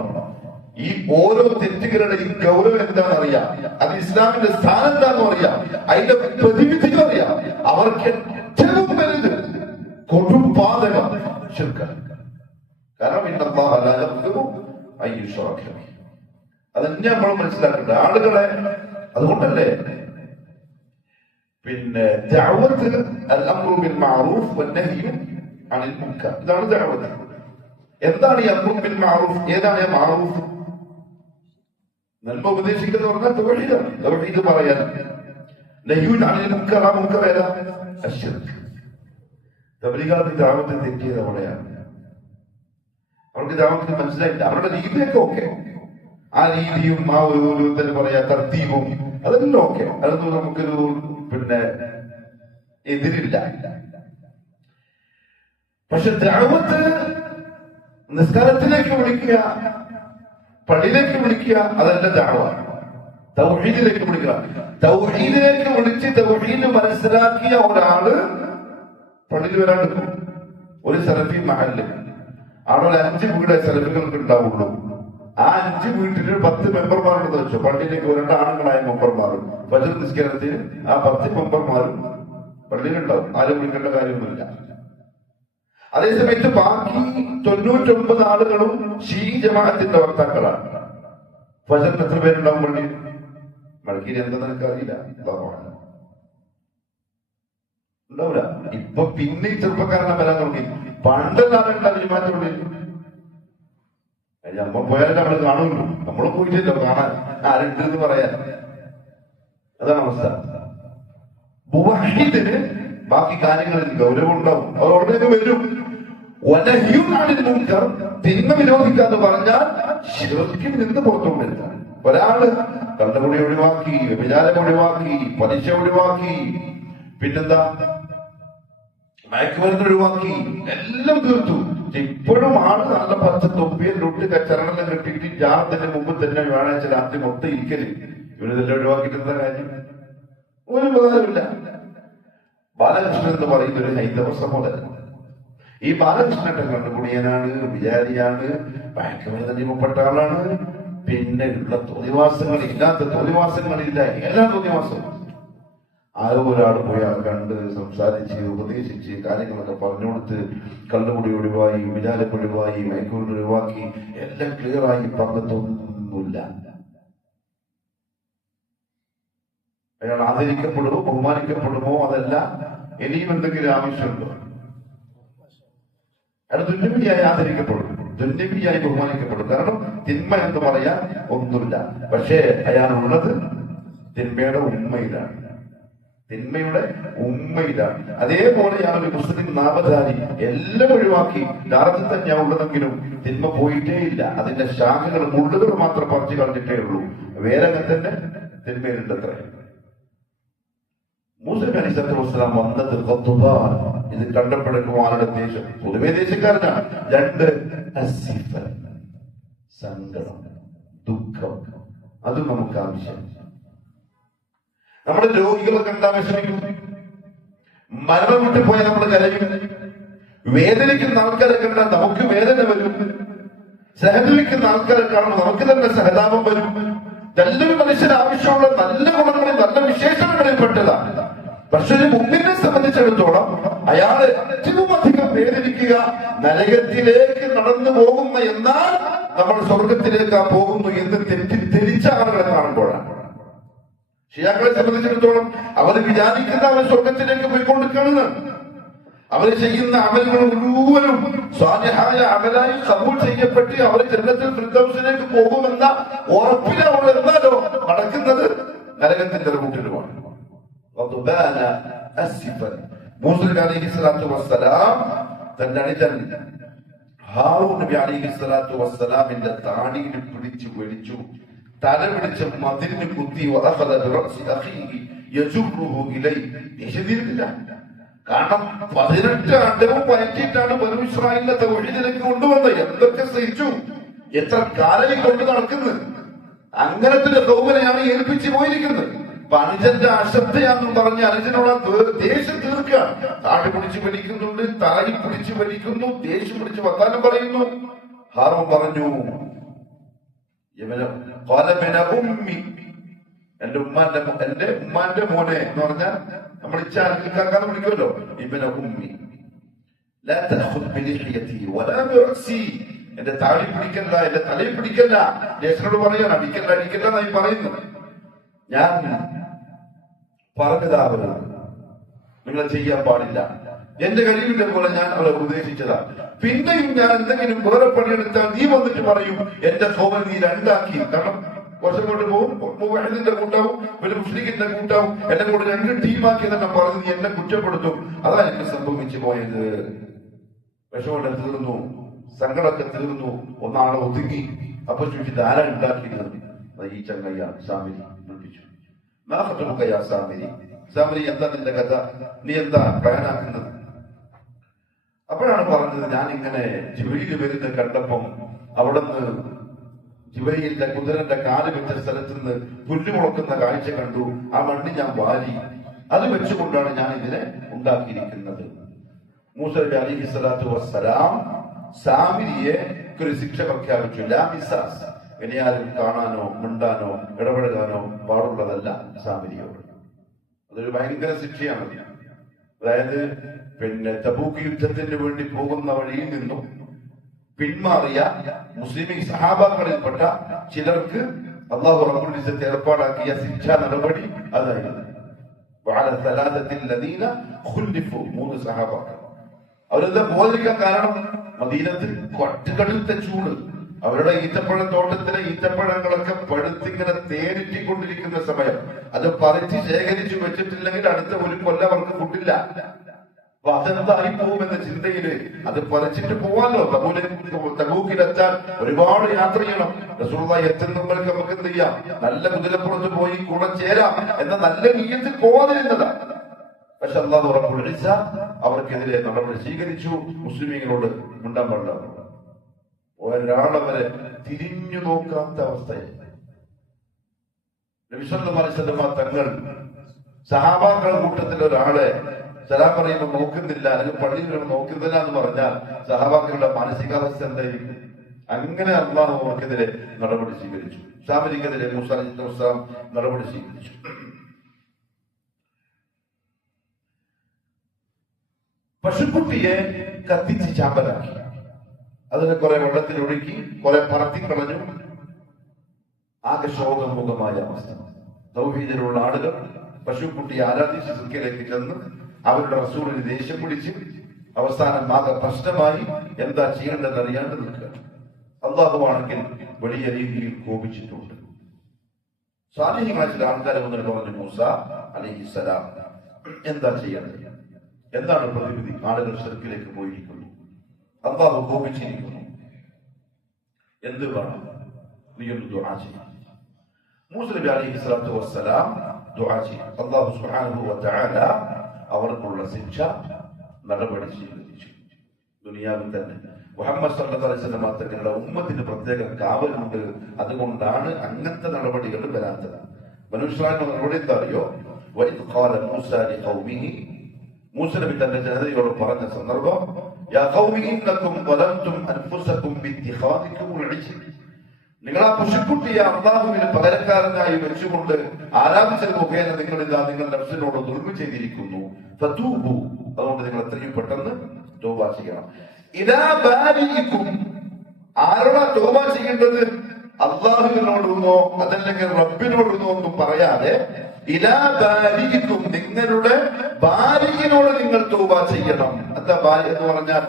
ഈ ഓരോ തെറ്റുകളുടെയും ഗൗരവം എന്താണെന്ന് അറിയാം, അത് ഇസ്ലാമിന്റെ സ്ഥാനം എന്താണെന്ന് അറിയാം, അതിന്റെ പ്രതിവിധിയും അറിയാം. അവർക്ക് ഏറ്റവും വലുത് കൊടുംപാതകം ശിർക്കാണ്. കാരണം അതന്നെ നമ്മൾ മനസ്സിലാക്കേണ്ട ആളുകളെ. അതുകൊണ്ടല്ലേ പിന്നെ ദഅവത്ത് അൽ അംറു ബിൽ മഅറൂഫ് വന്നഹ്യു അനിൽ മുൻകർ, ഇതാണ് ദഅവത്ത്. എന്താണ് ഈ അംറു ബിൽ മഅറൂഫ്? ഏതാണ് മഅറൂഫ്? നന്മ ഉപദേശിക്കുന്ന പറഞ്ഞാൽ തൗഹീദാണ്. തൗഹീദ് പറയാൻ നഹ്യു അനിൽ മുൻകർ, ആ മുൻകർ ഏതാ? അശ്ശിർക്ക്. തബ്ലീഗാത്ത് ദഅവത്ത് തെറ്റിയത് അവിടെയാണ്. അവർക്ക് ദഅവത്ത് മനസ്സിലായില്ല. അവരുടെ രീതിയൊക്കെ ഓക്കെ, ആ രീതിയും ആ ഒരു എന്താ പറയാ തർത്തീബും അതെല്ലാം ഓക്കെ, അതൊന്നും നമുക്കൊരു പിന്നെ എതിരില്ല. പക്ഷെ ദഅവത്ത് നിസ്കാരത്തിലേക്ക് വിളിക്കുക, പള്ളിയിലേക്ക് വിളിക്കുക അതല്ല ദഅവ. തൗഹീദിലേക്ക് വിളിക്കുക. തൗഹീദിലേക്ക് വിളിച്ച് തൗഹീദ് മനസ്സിലാക്കിയ ഒരാള് പള്ളിയിൽ വരാണ്ട് ഒരു സലഫി മഹല്ല് അവിടെ 5 വീട് സലഫികൾക്ക് ഉണ്ടാവുള്ളൂ. ആ 5 വീട്ടില് 10 മെമ്പർമാരുണ്ടെന്ന് വെച്ചോ. പള്ളിയിലേക്ക് വരേണ്ട ആണുങ്ങളായ മെമ്പർമാരും ഫജ്ർ നിസ്കാരത്തിന് ആ 10 മെമ്പർമാരും പള്ളിയിലുണ്ടാവും. ആരും വിളിക്കേണ്ട കാര്യമൊന്നുമില്ല. അതേസമയത്ത് ബാക്കി 99 ആളുകളും ഷീ ജമാഅത്തിന്റെ വക്താക്കളാണ്. ഫജ്റിന് എത്ര പേരുണ്ടാവും പള്ളിയിൽ? മഴക്കീരി എന്താ നിനക്ക് അറിയില്ല, ഉണ്ടാവില്ല. ഇപ്പൊ പിന്നെ ചെറുപ്പക്കാരനെ വരാൻ തുടങ്ങി. പണ്ടെല്ലാവരും മാറ്റുള്ളിൽ നമ്മ പോയാലും നമ്മൾ കാണുമല്ലോ. നമ്മൾ പോയിട്ടില്ലോ കാണാൻ, ആരുണ്ട് എന്ന് പറയാൻ. അതാണ് അവസ്ഥ. മുവഹ്ഹിദിന് ബാക്കി കാര്യങ്ങളിൽ ഗൗരവം ഉണ്ടാവും. അവർ ഉടനെ വരും. മുൻകർ, തിന്മ വിരോധിക്കാന്ന് പറഞ്ഞാൽ ശിർക്കിൽ നിന്ന് പുറത്തുകൊണ്ടിരുന്ന ഒരാള് കള്ളകുടി ഒഴിവാക്കി, വ്യഭിചാരം ഒഴിവാക്കി, പലിശ ഒഴിവാക്കി, പിന്നെന്താ മയക്കുമരുന്ന് ഒഴിവാക്കി, എല്ലാം തീർത്തു. ഇപ്പോഴും ആള് നല്ല പച്ച തൊപ്പിയെ തൊട്ട് കച്ചറണെല്ലാം കെട്ടിയിട്ട് ജാറത്തിന് മുമ്പ് തന്നെ വ്യാഴാഴ്ച രാത്രി മൊത്തം ഇരിക്കല്. ഇവരിതെല്ലാം ഒഴിവാക്കിയിട്ടുള്ള കാര്യം ഒരു ഉപകാരമില്ല. ബാലകൃഷ്ണൻ എന്ന് പറയുന്ന ഒരു ഹൈന്ദവ സഹോദരൻ. ഈ ബാലകൃഷ്ണന്റെ കണ്ടുകുടിയനാണ്, വിചാരിയാണ്, മയക്കുമരുന്ന് അടിമപ്പെട്ട ആളാണ്. പിന്നെ ഉള്ള തോന്നിവാസങ്ങൾ, ഇല്ലാത്ത തോന്നിവാസങ്ങളില്ല, എല്ലാ തോന്നിവാസവും. ആരോ ഒരാൾ പോയി കണ്ട് സംസാരിച്ച് ഉപദേശിച്ച് കാര്യങ്ങളൊക്കെ പറഞ്ഞു കൊടുത്ത് കള്ളുകുടി ഒഴിവായി, വിചാരം ഒഴിവായി, മയക്കുമരുന്ന് ഒഴിവാക്കി, എല്ലാം ക്ലിയറായി പറഞ്ഞതൊന്നുമില്ല. അയാൾ ആദരിക്കപ്പെടുമോ ബഹുമാനിക്കപ്പെടുമോ അതല്ല, ഇനിയും എന്തെങ്കിലും ആവശ്യമുണ്ടോ? അയാൾ ദുന്യവിയായി ആദരിക്കപ്പെടും, ദുന്യവിയായി ബഹുമാനിക്കപ്പെടും. കാരണം തിന്മ എന്ന് പറയാൻ ഒന്നുമില്ല. പക്ഷേ അയാളുള്ളത് തിന്മയുടെ ഉമ്മയിലാണ്, തിന്മയുടെ ഉമ്മയിലാണ്. അതേപോലെ ഞാനൊരു മുസ്ലിം നാമധാരി എല്ലാം ഒഴിവാക്കി ദാരത്തിൽ തന്നെയാ ഉള്ളതെങ്കിലും തിന്മ പോയിട്ടേ ഇല്ല. അതിന്റെ ശാഖകൾ മുള്ളുകൾ മാത്രം പറിച്ചു കളഞ്ഞിട്ടേ ഉള്ളൂ. വേറെ തന്നെ തിന്മയിലുണ്ടത്രേ. മൂസ നബി അലൈഹി വസല്ലം വന്നത് ഖത്തുബാൻ. ഇത് കണ്ടപ്പോഴേക്കും ആളുടെ ദേശം പൊതുവെ ദേശക്കാരനാണ്. 2 അസിഫൻ, സങ്കടം, ദുഃഖം. അതും നമുക്ക് ആവശ്യം. നമ്മുടെ രോഗികളെ കണ്ടാൽ വിഷമിക്കും, മരണം വിട്ടു പോയാൽ നമ്മൾ കരയും. വേദനിക്കുന്ന ആൾക്കാരെ കണ്ടാൽ നമുക്ക് വേദന വരും. സഹതപിക്കുന്ന ആൾക്കാരെ കാണുമ്പോൾ നമുക്ക് തന്നെ സഹതാപം വരും. നല്ലൊരു മനുഷ്യന് ആവശ്യമുള്ള നല്ല ഗുണങ്ങളിൽ നല്ല വിശേഷണങ്ങളിൽ പെട്ടതാണ്. പക്ഷെ ഒരു മുമ്പിനെ സംബന്ധിച്ചിടത്തോളം അയാള് ഏറ്റവും അധികം വേദനിക്കുക നരകത്തിലേക്ക് നടന്നു പോകുന്ന, എന്നാൽ നമ്മൾ സ്വർഗത്തിലേക്ക് പോകുന്നു എന്ന് തെറ്റിദ്ധരിച്ച ആളുകളെ കാണുമ്പോഴാണ്. ഷിയാക്കളെ സംബന്ധിച്ചിടത്തോളം അവർ വിചാരിക്കുന്ന അവർ സ്വർഗത്തിലേക്ക് പോയിക്കൊണ്ടിരിക്കുന്നത്. അവർ ചെയ്യുന്ന അമലുകൾ മുഴുവനും സ്വാലിഹായ അമലായി കബൂൽ ചെയ്യപ്പെട്ട് അവർ ജന്നത്തുൽ ഫിർദൗസിലേക്ക് പോകുമെന്ന ഉറപ്പിലാണ്. എന്നാലോ നടക്കുന്നത് നരകത്തിന്റെ റൂട്ടിലുമാണ്. മൂസ അലൈഹി സ്വലാത്തു വസ്സലാം തന്റെ അനുജൻ ഹാറൂൻ നബി അലൈഹി സ്വലാത്തു വസ്സലാമിന്റെ താടിയിൽ പിടിച്ചു വലിച്ചു, തല പിടിച്ച് മതിലിന് കുത്തി. കാരണം 18 അണ്ടവും പയറ്റിയിട്ടാണ് ബനൂ ഇസ്രായേലിനെ തൗഹീദിലേക്ക് കൊണ്ടുവന്നത്. എന്തൊക്കെ സഹിച്ചു, എത്ര കാലം കൊണ്ട് നടക്കുന്നത്. അങ്ങനത്തെ ഒരു കൗമനെയാണ് ഏൽപ്പിച്ചു പോയിരിക്കുന്നത്. അപ്പൊ അനുജന്റെ അശ്രദ്ധയാണെന്നും പറഞ്ഞ് അനുജനോട് ദേഷ്യം തീർക്കുക. താഴെ പിടിച്ചു വലിക്കുന്നുണ്ട്, തലയിൽ പിടിച്ചു വലിക്കുന്നു, ദേഷ്യം പിടിച്ച് വർത്താനം പറയുന്നു. ഹാറൂൻ പറഞ്ഞു, എന്റെ ഉമ്മാന്റെ മോനെ എന്ന് പറഞ്ഞാൽ നമ്മൾ ഇച്ചാക്കാന്ന് വിളിക്കുമല്ലോ, ഇബന ഉമ്മി, എന്റെ താഴി പിടിക്കല്ല, എന്റെ തലയിൽ പിടിക്കല്ല. ജ്യേഷ്ഠനോട് പറയാണ് അടിക്കല്ല അടിക്കല്ല എന്നായി പറയുന്നു. ഞാൻ പറഞ്ഞതാവരുത്, നിങ്ങൾ ചെയ്യാൻ പാടില്ല. എന്റെ കഴിവിന്റെ പോലെ ഞാൻ അവളെ ഉപദേശിച്ചതാ. പിന്നെയും ഞാൻ എന്തെങ്കിലും വേറെ പണിയെടുത്താൽ നീ വന്നിട്ട് പറയും എന്റെ സോമൻ നീ 2 ആക്കി. കാരണം കുറച്ചും കൊണ്ട് പോകും, മുവഹിദിന്റെ കൂട്ടാവും പിന്നെ മുസ്ലിഖിന്റെ കൂട്ടാവും, എന്നെ കൂടെ 2 ടീമാക്കിയതെന്നെ പറഞ്ഞ് നീ എന്നെ കുറ്റപ്പെടുത്തും. അതാ എനിക്ക് സംഭവിച്ചു പോയത്. വിഷമൊക്കെ തീർന്നു, സങ്കടമൊക്കെ തീർന്നു, ഒന്നാളെ ഒതുങ്ങി. അപ്പൊ ചോദിച്ചിട്ട് ആരാ ഉണ്ടാക്കിയത്? ഈ ചങ്ങയ്യാണ് സാമിരി. വിളിപ്പിച്ചു, നാഫത്തുമുക്കയാ സാമിരി, സാമിരി എന്താ നിന്റെ കഥ, നീ എന്താ പ്ലാനാക്കുന്നത്? അപ്പോഴാണ് പറഞ്ഞത്, ഞാൻ ഇങ്ങനെ ജിബ്രീൽ വരുന്ന കണ്ടപ്പം അവിടുന്ന് ജിബരീലിന്റെ കുതിരന്റെ കാല് വെച്ച സ്ഥലത്ത് നിന്ന് പുല്ലുമുളക്കുന്ന കാഴ്ച കണ്ടു. ആ മണ്ണ് ഞാൻ വാരി, അത് വെച്ചുകൊണ്ടാണ് ഞാൻ ഇതിനെ ഉണ്ടാക്കിയിരിക്കുന്നത്. മൂസ നബി അലൈഹി സ്വലാത്തു വസ്സലാം സാമിരിയെ ഒരു ശിക്ഷ പ്രഖ്യാപിച്ചു. ലാ മിസാസ്, ഇനി ആരും കാണാനോ മിണ്ടാനോ ഇടപെടുകാനോ പാടുള്ളതല്ല സാമിരിയോട്. അതൊരു ഭയങ്കര ശിക്ഷയാണ്. അതായത് തബൂക്ക് യുദ്ധത്തിന് വേണ്ടി പോകുന്ന വഴിയിൽ നിന്നും പിന്മാറിയ മുസ്ലിം സഹാബാക്കളിൽപ്പെട്ട ചിലർക്ക് അല്ലാഹു റബ്ബുൽ ഇസ്സത്ത് ഏർപ്പാടാക്കിയ ശിക്ഷാ നടപടി അതായിരുന്നു. മൂന്ന് സഹാബാക്കൾ അവരെന്താ പോകാതിരിക്കാൻ കാരണം? മദീനത്തിൽ കടുത്ത ചൂട്, അവരുടെ ഈത്തപ്പഴ തോട്ടത്തിലെ ഈത്തപ്പഴങ്ങളൊക്കെ പഴുത്തിങ്ങനെ തേനിറ്റിക്കൊണ്ടിരിക്കുന്ന സമയം. അത് പറിച്ച് ശേഖരിച്ചു വെച്ചിട്ടില്ലെങ്കിൽ അടുത്ത ഒരു കൊല്ലം അവർക്ക് ഫുഡില്ല. അപ്പൊ അതെന്തായി പോകുമെന്ന ചിന്തയില് അത് പറിച്ചിട്ട് പോവാല്ലോ. തബൂക്കിലെത്താൻ ഒരുപാട് യാത്ര ചെയ്യണം. റസൂലുള്ളാഹി എത്തുന്ന മുമ്പ് നമുക്ക് എന്ത് ചെയ്യാം? നല്ല കുതിരപ്പുറത്ത് പോയി കൂടെ ചേരാം എന്ന നല്ല നീയത്തിൽ പോവാതിരുന്നതാണ്. പക്ഷെ അല്ലാഹു റബ്ബുൽ ഇസ്സ അവർക്കെതിരെ നടപടി സ്വീകരിച്ചു. മുസ്ലിമീങ്ങളോട് മിണ്ടാൻ പാടില്ല. ഒരാളവരെ തിരിഞ്ഞു നോക്കാത്ത അവസ്ഥയായി. നബി സല്ലല്ലാഹു അലൈഹി വസല്ലം തങ്ങൾ സഹാബാക്കളുടെ കൂട്ടത്തിൽ ഒരാളെ സലാം പറയുമ്പോൾ നോക്കുന്നില്ല, അല്ലെങ്കിൽ പള്ളിയിൽ നോക്കുന്നില്ല എന്ന് പറഞ്ഞാൽ സഹാബാക്കളുടെ മാനസികാവസ്ഥ എന്തായിരിക്കും? അങ്ങനെ അല്ലാഹു അവർക്കെതിരെ നടപടി സ്വീകരിച്ചു. സാമരിക്കെതിരെ മൂസ അലൈഹിസ്സലാം നടപടി സ്വീകരിച്ചു. പശുക്കുട്ടിയെ കത്തിച്ച് ചാമ്പലാക്കി, അതിനെ കുറെ വെള്ളത്തിലൊഴുക്കി, കുറെ പറത്തിക്കളഞ്ഞു. ആകെ ശോകമുഖമായ അവസ്ഥ. തൗഹീദിലുള്ള ആളുകൾ പശുക്കുട്ടിയെ ആരാധിച്ച് സിക്കിലേക്ക് ചെന്ന് അവരുടെ റസൂലിന് ദേഷ്യം പിടിച്ച് അവസാനം ആകെ പ്രശ്നമായി. എന്താ ചെയ്യേണ്ടതെന്ന് അറിയാണ്ട് നിൽക്കുക. അല്ലാഹുവാണെങ്കിൽ വലിയ രീതിയിൽ കോപിച്ചിട്ടുണ്ട്. സാലിഹ്യങ്ങളായ ചില ആൾക്കാരെ മുന്നിൽ പറഞ്ഞു, മൂസ അലൈഹിസ്സലാം എന്താ ചെയ്യേണ്ടത്? എന്താണ് പ്രതിവിധി? ആളുകൾ ശിർക്കിലേക്ക് പോയിരിക്കുന്നു, അല്ലാഹു കോപിച്ചിരിക്കുന്നു, എന്ത് വേണം? നീ ഒന്ന് ദുആ ചെയ്യണം. മൂസ നബി അലൈഹിസ്സലാത്തു വസ്സലാം ദുആ ചെയ്യും. അല്ലാഹു സുബ്ഹാനഹു വ തആല അവർക്കുള്ള ശിക്ഷ നടപടി സ്വീകരിച്ചു. ദുനിയാവിൽ തന്നെ മുഹമ്മദ് സല്ലല്ലാഹു അലൈഹി വസല്ലം തങ്ങളുടെ ഉമ്മത്തിന് പ്രത്യേക കാവലുണ്ട്. അതുകൊണ്ടാണ് അങ്ങനത്തെ നടപടികൾ വരാത്തത്. ബനൂ ഇസ്രായേൽ നടപടി എന്താ അറിയോ? വഇദ് ഖാല മൂസ ലിഖൗമിഹി, മൂസ നബി തന്റെ ജനതയോട് പറഞ്ഞ സന്ദർഭം, യാ ഖൗമി ഇന്നകും വലംതും അൻഫുസകും ബിഇത്തിഖാദികുൽ ഇജ്ൽ, നിങ്ങൾ ആ പശുക്കുട്ടിയെ അല്ലാഹുവിന് പകരക്കാരനായി വെച്ചുകൊണ്ട് ആരാധിച്ചത് മുഖേന നിങ്ങൾ ഇതാ നിങ്ങളുടെ നഫ്സിനോട് ദുൽമ ചെയ്തിരിക്കുന്നു. ഫതൂബു, അതുകൊണ്ട് നിങ്ങൾ എത്രയും പെട്ടെന്ന് തൗബ ചെയ്യണം. ഇലാ ബാരിയിക്കും, ആരോടാ തൗബ ചെയ്യേണ്ടത്? അല്ലാഹുവിനോടുന്നോ അതല്ലെങ്കിൽ റബ്ബിനോടുന്നോ ഒന്നും പറയാതെ ഇലാ ബാരിയിക്കും, നിങ്ങളുടെ ബാരിയിനോട് നിങ്ങൾ തൗബ ചെയ്യണം. എന്താ ബാരി എന്ന് പറഞ്ഞാൽ?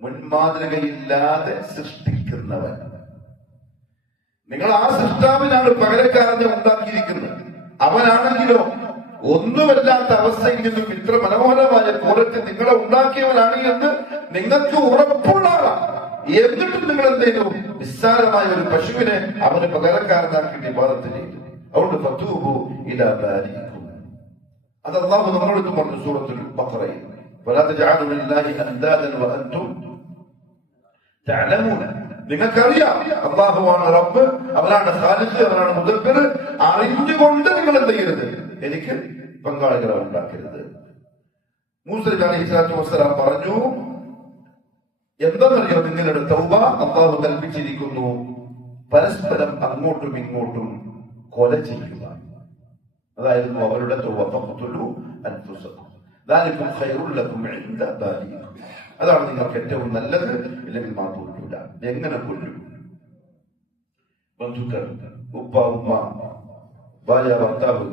മുൻമാതൃകയില്ലാതെ സൃഷ്ടിക്കുന്നവൻ. നിങ്ങൾ ആ സൃഷ്ടാവിനാണ് പകരക്കാരനെ ഉണ്ടാക്കിയിരിക്കുന്നത്. അവനാണെങ്കിലോ ഒന്നുമല്ലാത്ത അവസ്ഥയിൽ നിന്നും ഇത്ര മനോഹരമായ കോലത്തിൽ നിങ്ങളെ ഉണ്ടാക്കിയവനാണ് എന്ന് നിങ്ങൾക്ക് ഉറപ്പുള്ള ആളാണ്. എന്നിട്ടും നിങ്ങൾ എന്ത് ചെയ്തു? നിസ്സാരമായ ഒരു പശുവിനെ അവന് പകരക്കാരനാക്കി വിവാദത്ത് ചെയ്തു. അതുകൊണ്ട് ഫതൂബു ഇലാ ബാരിയിക്കും. അത് അല്ലാഹു നമ്മളോട് പറഞ്ഞു സൂറത്തുൽ ബഖറയിൽ, വലാ തജഅലു ലില്ലാഹി അൻദാദൻ വഅൻതും തഅലമൂൻ. നിങ്ങൾക്കറിയാം അല്ലാഹുവാണ് റബ്ബ്, അവനാണ് ഖാലിഖ്, അവനാണ് മുദബ്ബിർ. അറിഞ്ഞുകൊണ്ട് നിങ്ങൾ എന്ത് ചെയ്യരുത്? എനിക്ക് പങ്കാളികളെ ഉണ്ടാക്കരുത്. മൂസ നബി അലൈഹിസ്സലാത്തു വസ്സലാം പറഞ്ഞു, എന്തെന്നറിയോ? നിങ്ങളുടെ തൗബ അല്ലാഹു കൽപ്പിച്ചിരിക്കുന്നു, പരസ്പരം അങ്ങോട്ടും ഇങ്ങോട്ടും കൊല ചെയ്യുക. അതായിരുന്നു അവരുടെ തൗബ. ഫഖ്തുലു അൻഫുസകും ദാലികും ഖൈറുൽ ലക്കും ഇൻദ ബാരിയിക്കും. അതാണ് നിങ്ങൾക്ക് ഏറ്റവും നല്ലത്. ഇല്ലെങ്കിൽ മാത്രം എങ്ങനെ കൊല്ലും? ബന്ധുക്കൾ, ഉപ്പ ഉമ്മ, ഭാര്യ ഭർത്താവ്,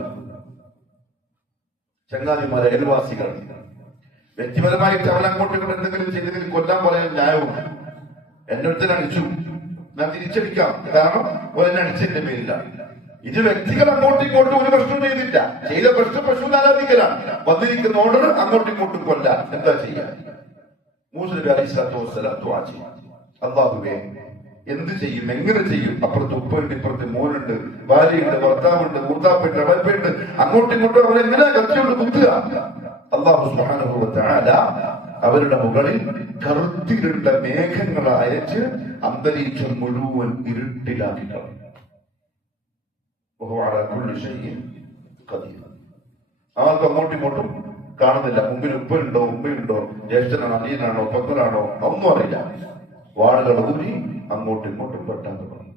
ചങ്ങാതിമാരെ, അയൽവാസികൾ, വ്യക്തിപരമായിട്ട് അവരങ്ങോട്ടും ഇങ്ങോട്ട് എന്തെങ്കിലും ചെയ്തെങ്കിൽ കൊല്ലാൻ പറയാൻ ന്യായവും. എന്നെ ഒരുത്തനെ അടിച്ചു, ഞാൻ തിരിച്ചടിക്കാം, കാരണം ഒരെന്നെ അടിച്ചതിന്റെ പേരില്ല. ഇത് വ്യക്തികൾ അങ്ങോട്ടും ഇങ്ങോട്ടും ഒരു പ്രശ്നം ചെയ്തില്ല. ചെയ്ത പ്രശ്നം പശുവിനെ ആരാധിക്കലാണ്. വന്നിരിക്കുന്ന ഓർഡർ അങ്ങോട്ടും ഇങ്ങോട്ടും കൊല്ലാൻ. എന്താ ചെയ്യാ? മൂസ നബി അലൈഹിസ്സലാത്തു വസ്സലാം ദുആ ചെയ്യും, അല്ലാഹുവേ എന്ത് ചെയ്യും, എങ്ങനെ ചെയ്യും? അപ്പുറത്ത് ഉപ്പയുണ്ട്, ഇപ്പുറത്ത് മോനുണ്ട്, ഭാര്യയുണ്ട്, ഭർത്താവുണ്ട്, മൂത്താപ്പുണ്ട്, അടപ്പുണ്ട്. അങ്ങോട്ടും ഇങ്ങോട്ടും അവരെങ്ങനെ കത്തിയോണ്ട് കുത്തുക? അല്ലാഹു സുബ്ഹാനഹു വ തആല അവരുടെ മുകളിൽ കറുത്തിരുണ്ട മേഘങ്ങൾ അയച്ച് അന്തരീക്ഷം മുഴുവൻ ഇരുട്ടിലാക്കി കളഞ്ഞു. അവർക്ക് അങ്ങോട്ടും ഇങ്ങോട്ടും കാണുന്നില്ല. മുമ്പിൽ ഉപ്പയുണ്ടോ ഉമ്മയുണ്ടോ, ജ്യേഷ്ഠനാണോ അനിയനാണോ പക്കലാണോ ഒന്നും അറിയില്ല. വാളുകൾ ഊരി അങ്ങോട്ടും ഇങ്ങോട്ടും പെട്ടെന്ന് പറഞ്ഞു.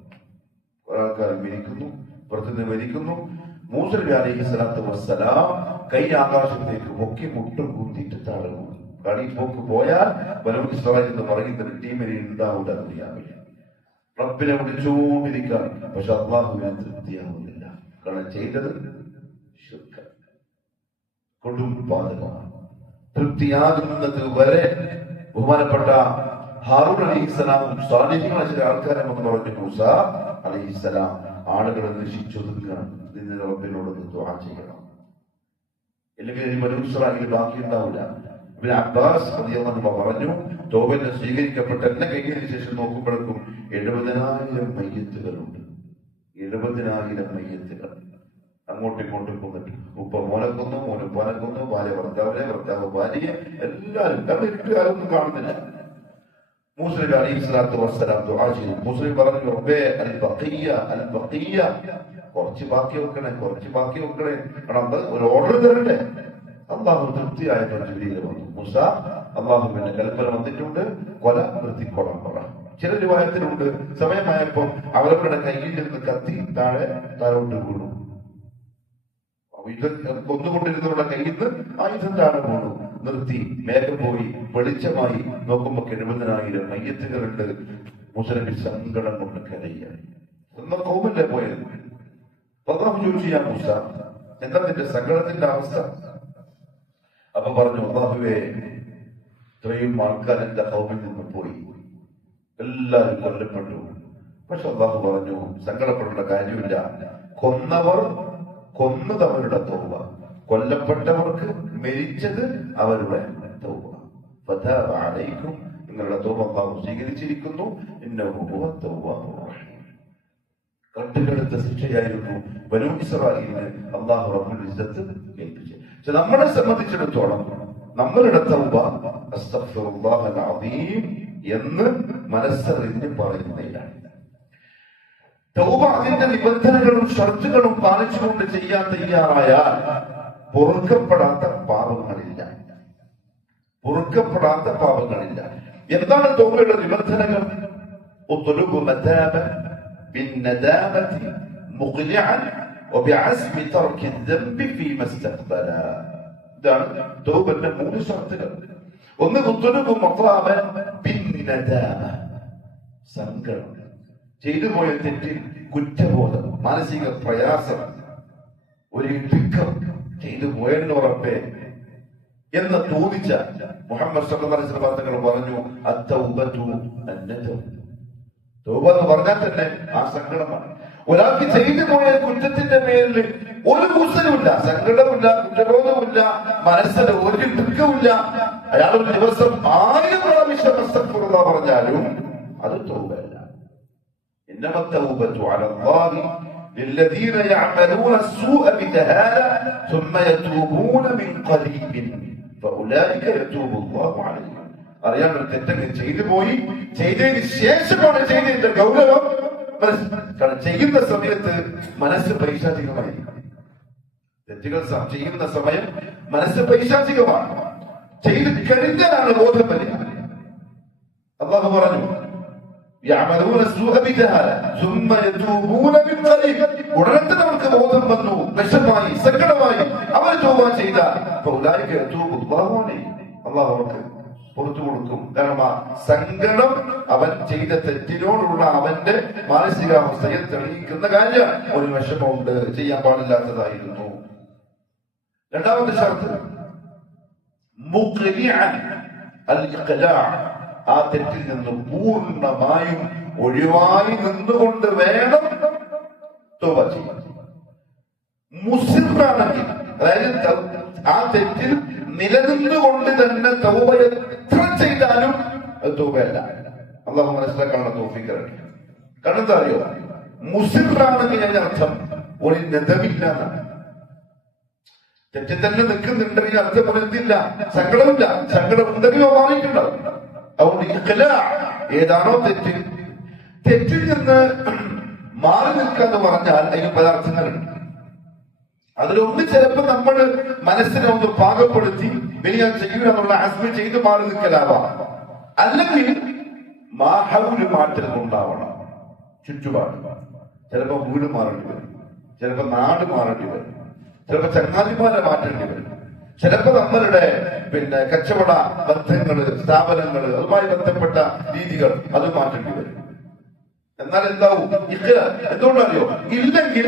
ഒരാൾക്കാർ മരിക്കുന്നു, പുറത്തുനിന്ന് മരിക്കുന്നു. മൂസ നബി അലൈഹി സ്വലാത്തു വസ്സലാം കൈ ആകാശത്തേക്ക് പൊക്കി മുട്ടും കുത്തിയിട്ട് താഴുന്നു. കളിപ്പോക്ക് പോയാൽ ബനൂ ഇസ്രായേൽ എന്ന് പറയുന്ന ടീമിനെ ഉണ്ടാവില്ല അറിയാമില്ല. റബ്ബിനെ വിളിച്ചുകൊണ്ടിരിക്കാൻ, പക്ഷെ അള്ളാഹുവിനെ തൃപ്തിയാവുന്നില്ല. കാരണം ചെയ്തത് ശിർക്ക്, കൊടും പാതകമാണ്. തൃപ്തിയാകുന്നത് വരെ ബഹുമാനപ്പെട്ട ഹാറൂൻ അലൈഹിസ്സലാമും സാലിഹ്യങ്ങളായ ചില ആൾക്കാരെ എന്ന് പറഞ്ഞു, മൂസ അലൈഹിസ്സലാം ആളുകളെ നശിച്ചൊതുങ്ങണം, നിന്റെ റബ്ബിനോട് ദുആ ചെയ്യണം, ഇല്ലെങ്കിൽ ഈ ബനൂ ഇസ്രായേൽ ബാക്കിയുണ്ടാവില്ല. ഇബ്നു അബ്ബാസ് റളിയല്ലാഹു അൻഹു പറഞ്ഞു, തൗബത്ത് സ്വീകരിക്കപ്പെട്ട എന്നെ കഴിഞ്ഞതിന് ശേഷം നോക്കുമ്പോഴേക്കും 70,000 മയ്യത്തുകളുണ്ട്. 70,000 മയ്യത്തുകൾ അങ്ങോട്ടും ഇങ്ങോട്ടും കൊന്നിട്ട്, ഉപ്പ മോനെ കൊന്നു, മോന് ഉപ്പാനെ കൊന്നു, ഭാര്യ ഭർത്താവിനെ, ഭർത്താവ് ഭാര്യയെ, എല്ലാവരും വീട്ടുകാരൊന്നും കാണുന്നില്ല. മൂസ നബി അലൈഹി സ്വലാത്തു വസ്സലാം ദുആ ചെയ്തു. മൂസ നബി പറഞ്ഞു, റബ്ബേ അൽ ബഖിയ അൽ ബഖിയ, കുറച്ച് ബാക്കി വെക്കണേ, കുറച്ച് ബാക്കി വെക്കണേ. കാരണം ഒരു ഓർഡർ തരണ്ടേ. അള്ളാഹു തൃപ്തിയായപ്പോൾ ജിബ്രീൽ വന്നു, മൂസ അള്ളാഹുവിന്റെ കൽപ്പന വന്നിട്ടുണ്ട്, കൊല നിർത്തിക്കൊള്ളാൻ പറ. ചില രൂപത്തിലുണ്ട് സമയമായപ്പോൾ അവരുടെ കയ്യിൽ നിന്ന് കത്തി താഴോട്ട് വീണു. കൊന്നുകൊണ്ടിരുന്നവരുടെ കയ്യിൽ നിന്ന് ആയുധം താഴെ വീണു. നിർത്തി, മേഘം പോയി, വെളിച്ചമായി. നോക്കുമ്പോ 70,000 മയ്യത്തുകളുണ്ട്. മൂസ നബി സങ്കടം കൊണ്ട് കരയായി. എന്ന കോമല്ലേ പോയത്. അല്ലാഹു ചോദിച്ചു, യാ മൂസ, എന്താ നിന്റെ സങ്കടത്തിന്റെ അവസ്ഥ? അപ്പൊ പറഞ്ഞു, അല്ലാഹുവേ, ഇത്രയും ആൾക്കാർ എന്റെ കൗമിൽ നിന്ന് പോയി, എല്ലാവരും കൊല്ലപ്പെട്ടു. പക്ഷെ അല്ലാഹു പറഞ്ഞു, സങ്കടപ്പെടേണ്ട കാര്യമില്ല. കൊന്നവർ കൊന്നത് അവരുടെ തൗബ, കൊല്ലപ്പെട്ടവർക്ക് മരിച്ചത് അവരുടെ തൗബ. ഫതബ അലൈക്കും, നിങ്ങളുടെ തൗബ അല്ലാഹു സ്വീകരിച്ചിരിക്കുന്നു. ഇന്നഹു ഹുവ തവ്വാബുർ റഹീം. കണ്ടുകെടുത്ത ശിക്ഷയായിരുന്നു ബനൂ ഇസ്രായേലിന് അല്ലാഹു റബ്ബുൽ ഇസ്സത്ത് ഏൽപ്പിച്ചത്. പക്ഷെ നമ്മളെ സംബന്ധിച്ചിടത്തോളം നമ്മളുടെ തൗബ അസ്തഗ്ഫിറുല്ലാഹൽ അദീം എന്ന് മനസ്സറിഞ്ഞ് പറയുന്നതിലാണ്. തൗബ അതിന്റെ നിബന്ധനകളും ഷർത്തുകളും പാലിച്ചുകൊണ്ട് ചെയ്യാൻ തയ്യാറായാൽ പൊറുക്കപ്പെടാത്ത പാപങ്ങളില്ല, പൊറുക്കപ്പെടാത്ത പാപങ്ങളില്ല. എന്താണ് തൗബയുടെ നിബന്ധനകൾ? ഉത്ലുബു മതാബ ബിന്നദാമതി മുഖ്ലിഅൻ വബിഅസ്മി തർക്കി ദംബി ഫീമാ ഇസ്തഖ്ബല. ഇതാണ് തൗബയുടെ 3 ഷർത്തുകൾ. ഒന്ന്, ഉത്ലുബു മതാബ ബിന്നദാമ, സങ്കടം, ചെയ്തു പോയ തെറ്റിൽ കുറ്റബോധം, മാനസിക പ്രയാസം, ഒരു ദുഃഖം, ചെയ്തു പോയതിന് ഉറപ്പേ എന്ന് തോന്നിച്ച മുഹമ്മദ് സല്ലല്ലാഹു അലൈഹി വസല്ലം തങ്ങൾ പറഞ്ഞു, അത്തൗബതു അന്നദം. തൗബ എന്ന് പറഞ്ഞാൽ തന്നെ ആ സങ്കടമാണ്. ഒരാൾക്ക് ചെയ്തു പോയ കുറ്റത്തിന്റെ പേരിൽ ഒരു കൂസലുമില്ല, സങ്കടമില്ല, കുറ്റബോധമില്ല, മനസ്സിന് ഒരു ദുഃഖമില്ല. അയാൾ ഒരു ദിവസം 1000 പ്രാവശ്യം അസ്തഗ്ഫിറുല്ലാഹ് പറഞ്ഞാലും അത് തൗബയല്ല. إنما التوبة على الله للذين يعملون السوء بجهالة ثم يتوبون من قريب فأولئك يتوب الله عليهم. അറിയാൻ ഒരു തെറ്റങ്ങ് ചെയ്തു പോയി, ചെയ്തതിന് ശേഷമാണ് ചെയ്തതിന്റെ ഗൗരവം. കാരണം ചെയ്യുന്ന സമയത്ത് മനസ്സ് പൈശാചികമായിരിക്കും. തെറ്റുകൾ ചെയ്യുന്ന സമയം മനസ്സ് പൈശാചികമാണ്. ചെയ്ത് കഴിഞ്ഞാലാണ് ബോധം വരിക. അല്ലാഹു പറഞ്ഞു, ഉടനെ അവർക്ക് ബോധം വന്നു, വിഷമായി, സങ്കടമായി, അവർ തൗബ ചെയ്താൽ അല്ലാഹു അവർക്ക് പുറത്തു കൊടുക്കും. കാരണം ആ സങ്കടം അവൻ ചെയ്ത തെറ്റിനോടുള്ള അവന്റെ മാനസികാവസ്ഥയെ തെളിയിക്കുന്ന കാര്യം. ഒരു വിഷമമുണ്ട്, ചെയ്യാൻ പാടില്ലാത്തതായിരുന്നു. രണ്ടാമത്തെ ഷർത്ത് മുഖ്ലിഅൻ അൽ ഇഖ്ലാ, ആ തെറ്റിൽ നിന്ന് പൂർണ്ണമായും ഒഴിവായി നിന്നുകൊണ്ട് വേണം തൗബ ചെയ്യാൻ. മുസ്ലിമാണെങ്കിൽ, അതായത് ആ തെറ്റിൽ നിലനിന്നുകൊണ്ട് തന്നെ തൗബ എത്ര ചെയ്താലും അത് തൗബയല്ല. അല്ലാഹു മനസ്സിലാക്കാനുള്ള തൗഫീഖ് തരട്ടെ. കാരണം എന്താ അറിയോ, മുസ്ലിമാണെങ്കിൽ അതിന്റെ അർത്ഥം ഒരു നെതമില്ല എന്നാണ്. തെറ്റിൽ തന്നെ നിൽക്കുന്നുണ്ടെങ്കിൽ അർത്ഥം പറയുന്നില്ല, സങ്കടമില്ല. സങ്കടം ഉണ്ടെങ്കിലോ മാറിയിട്ടുണ്ടാവും. അതുകൊണ്ട് ഏതാണോ തെറ്റിൽ നിന്ന് മാറി നിൽക്കുക എന്ന് പറഞ്ഞാൽ അതിന് പദാർത്ഥങ്ങളുണ്ട്. അതിലൊന്ന് ചിലപ്പോൾ നമ്മൾ മനസ്സിനെ ഒന്ന് പാകപ്പെടുത്തി ഇനി ഞാൻ ചെയ്യൂല എന്നുള്ള ആസ്മി ചെയ്ത് മാറി നിൽക്കലാവാം. അല്ലെങ്കിൽ മാഹൗല് മാറ്റൽ ഉണ്ടാവണം. ചുറ്റുപാട് ചിലപ്പോ വീട് മാറേണ്ടി വരും, ചിലപ്പോ നാട് മാറേണ്ടി വരും, ചിലപ്പോ ചങ്ങാതിമാരെ മാറ്റേണ്ടി വരും, ചിലപ്പോ നമ്മളുടെ കച്ചവട ബന്ധങ്ങള്, സ്ഥാപനങ്ങള്, അതുമായി ബന്ധപ്പെട്ട രീതികൾ അത് മാറ്റേണ്ടി വരും. എന്നാൽ എന്താവും? എന്തുകൊണ്ടറിയോ? ഇല്ലെങ്കിൽ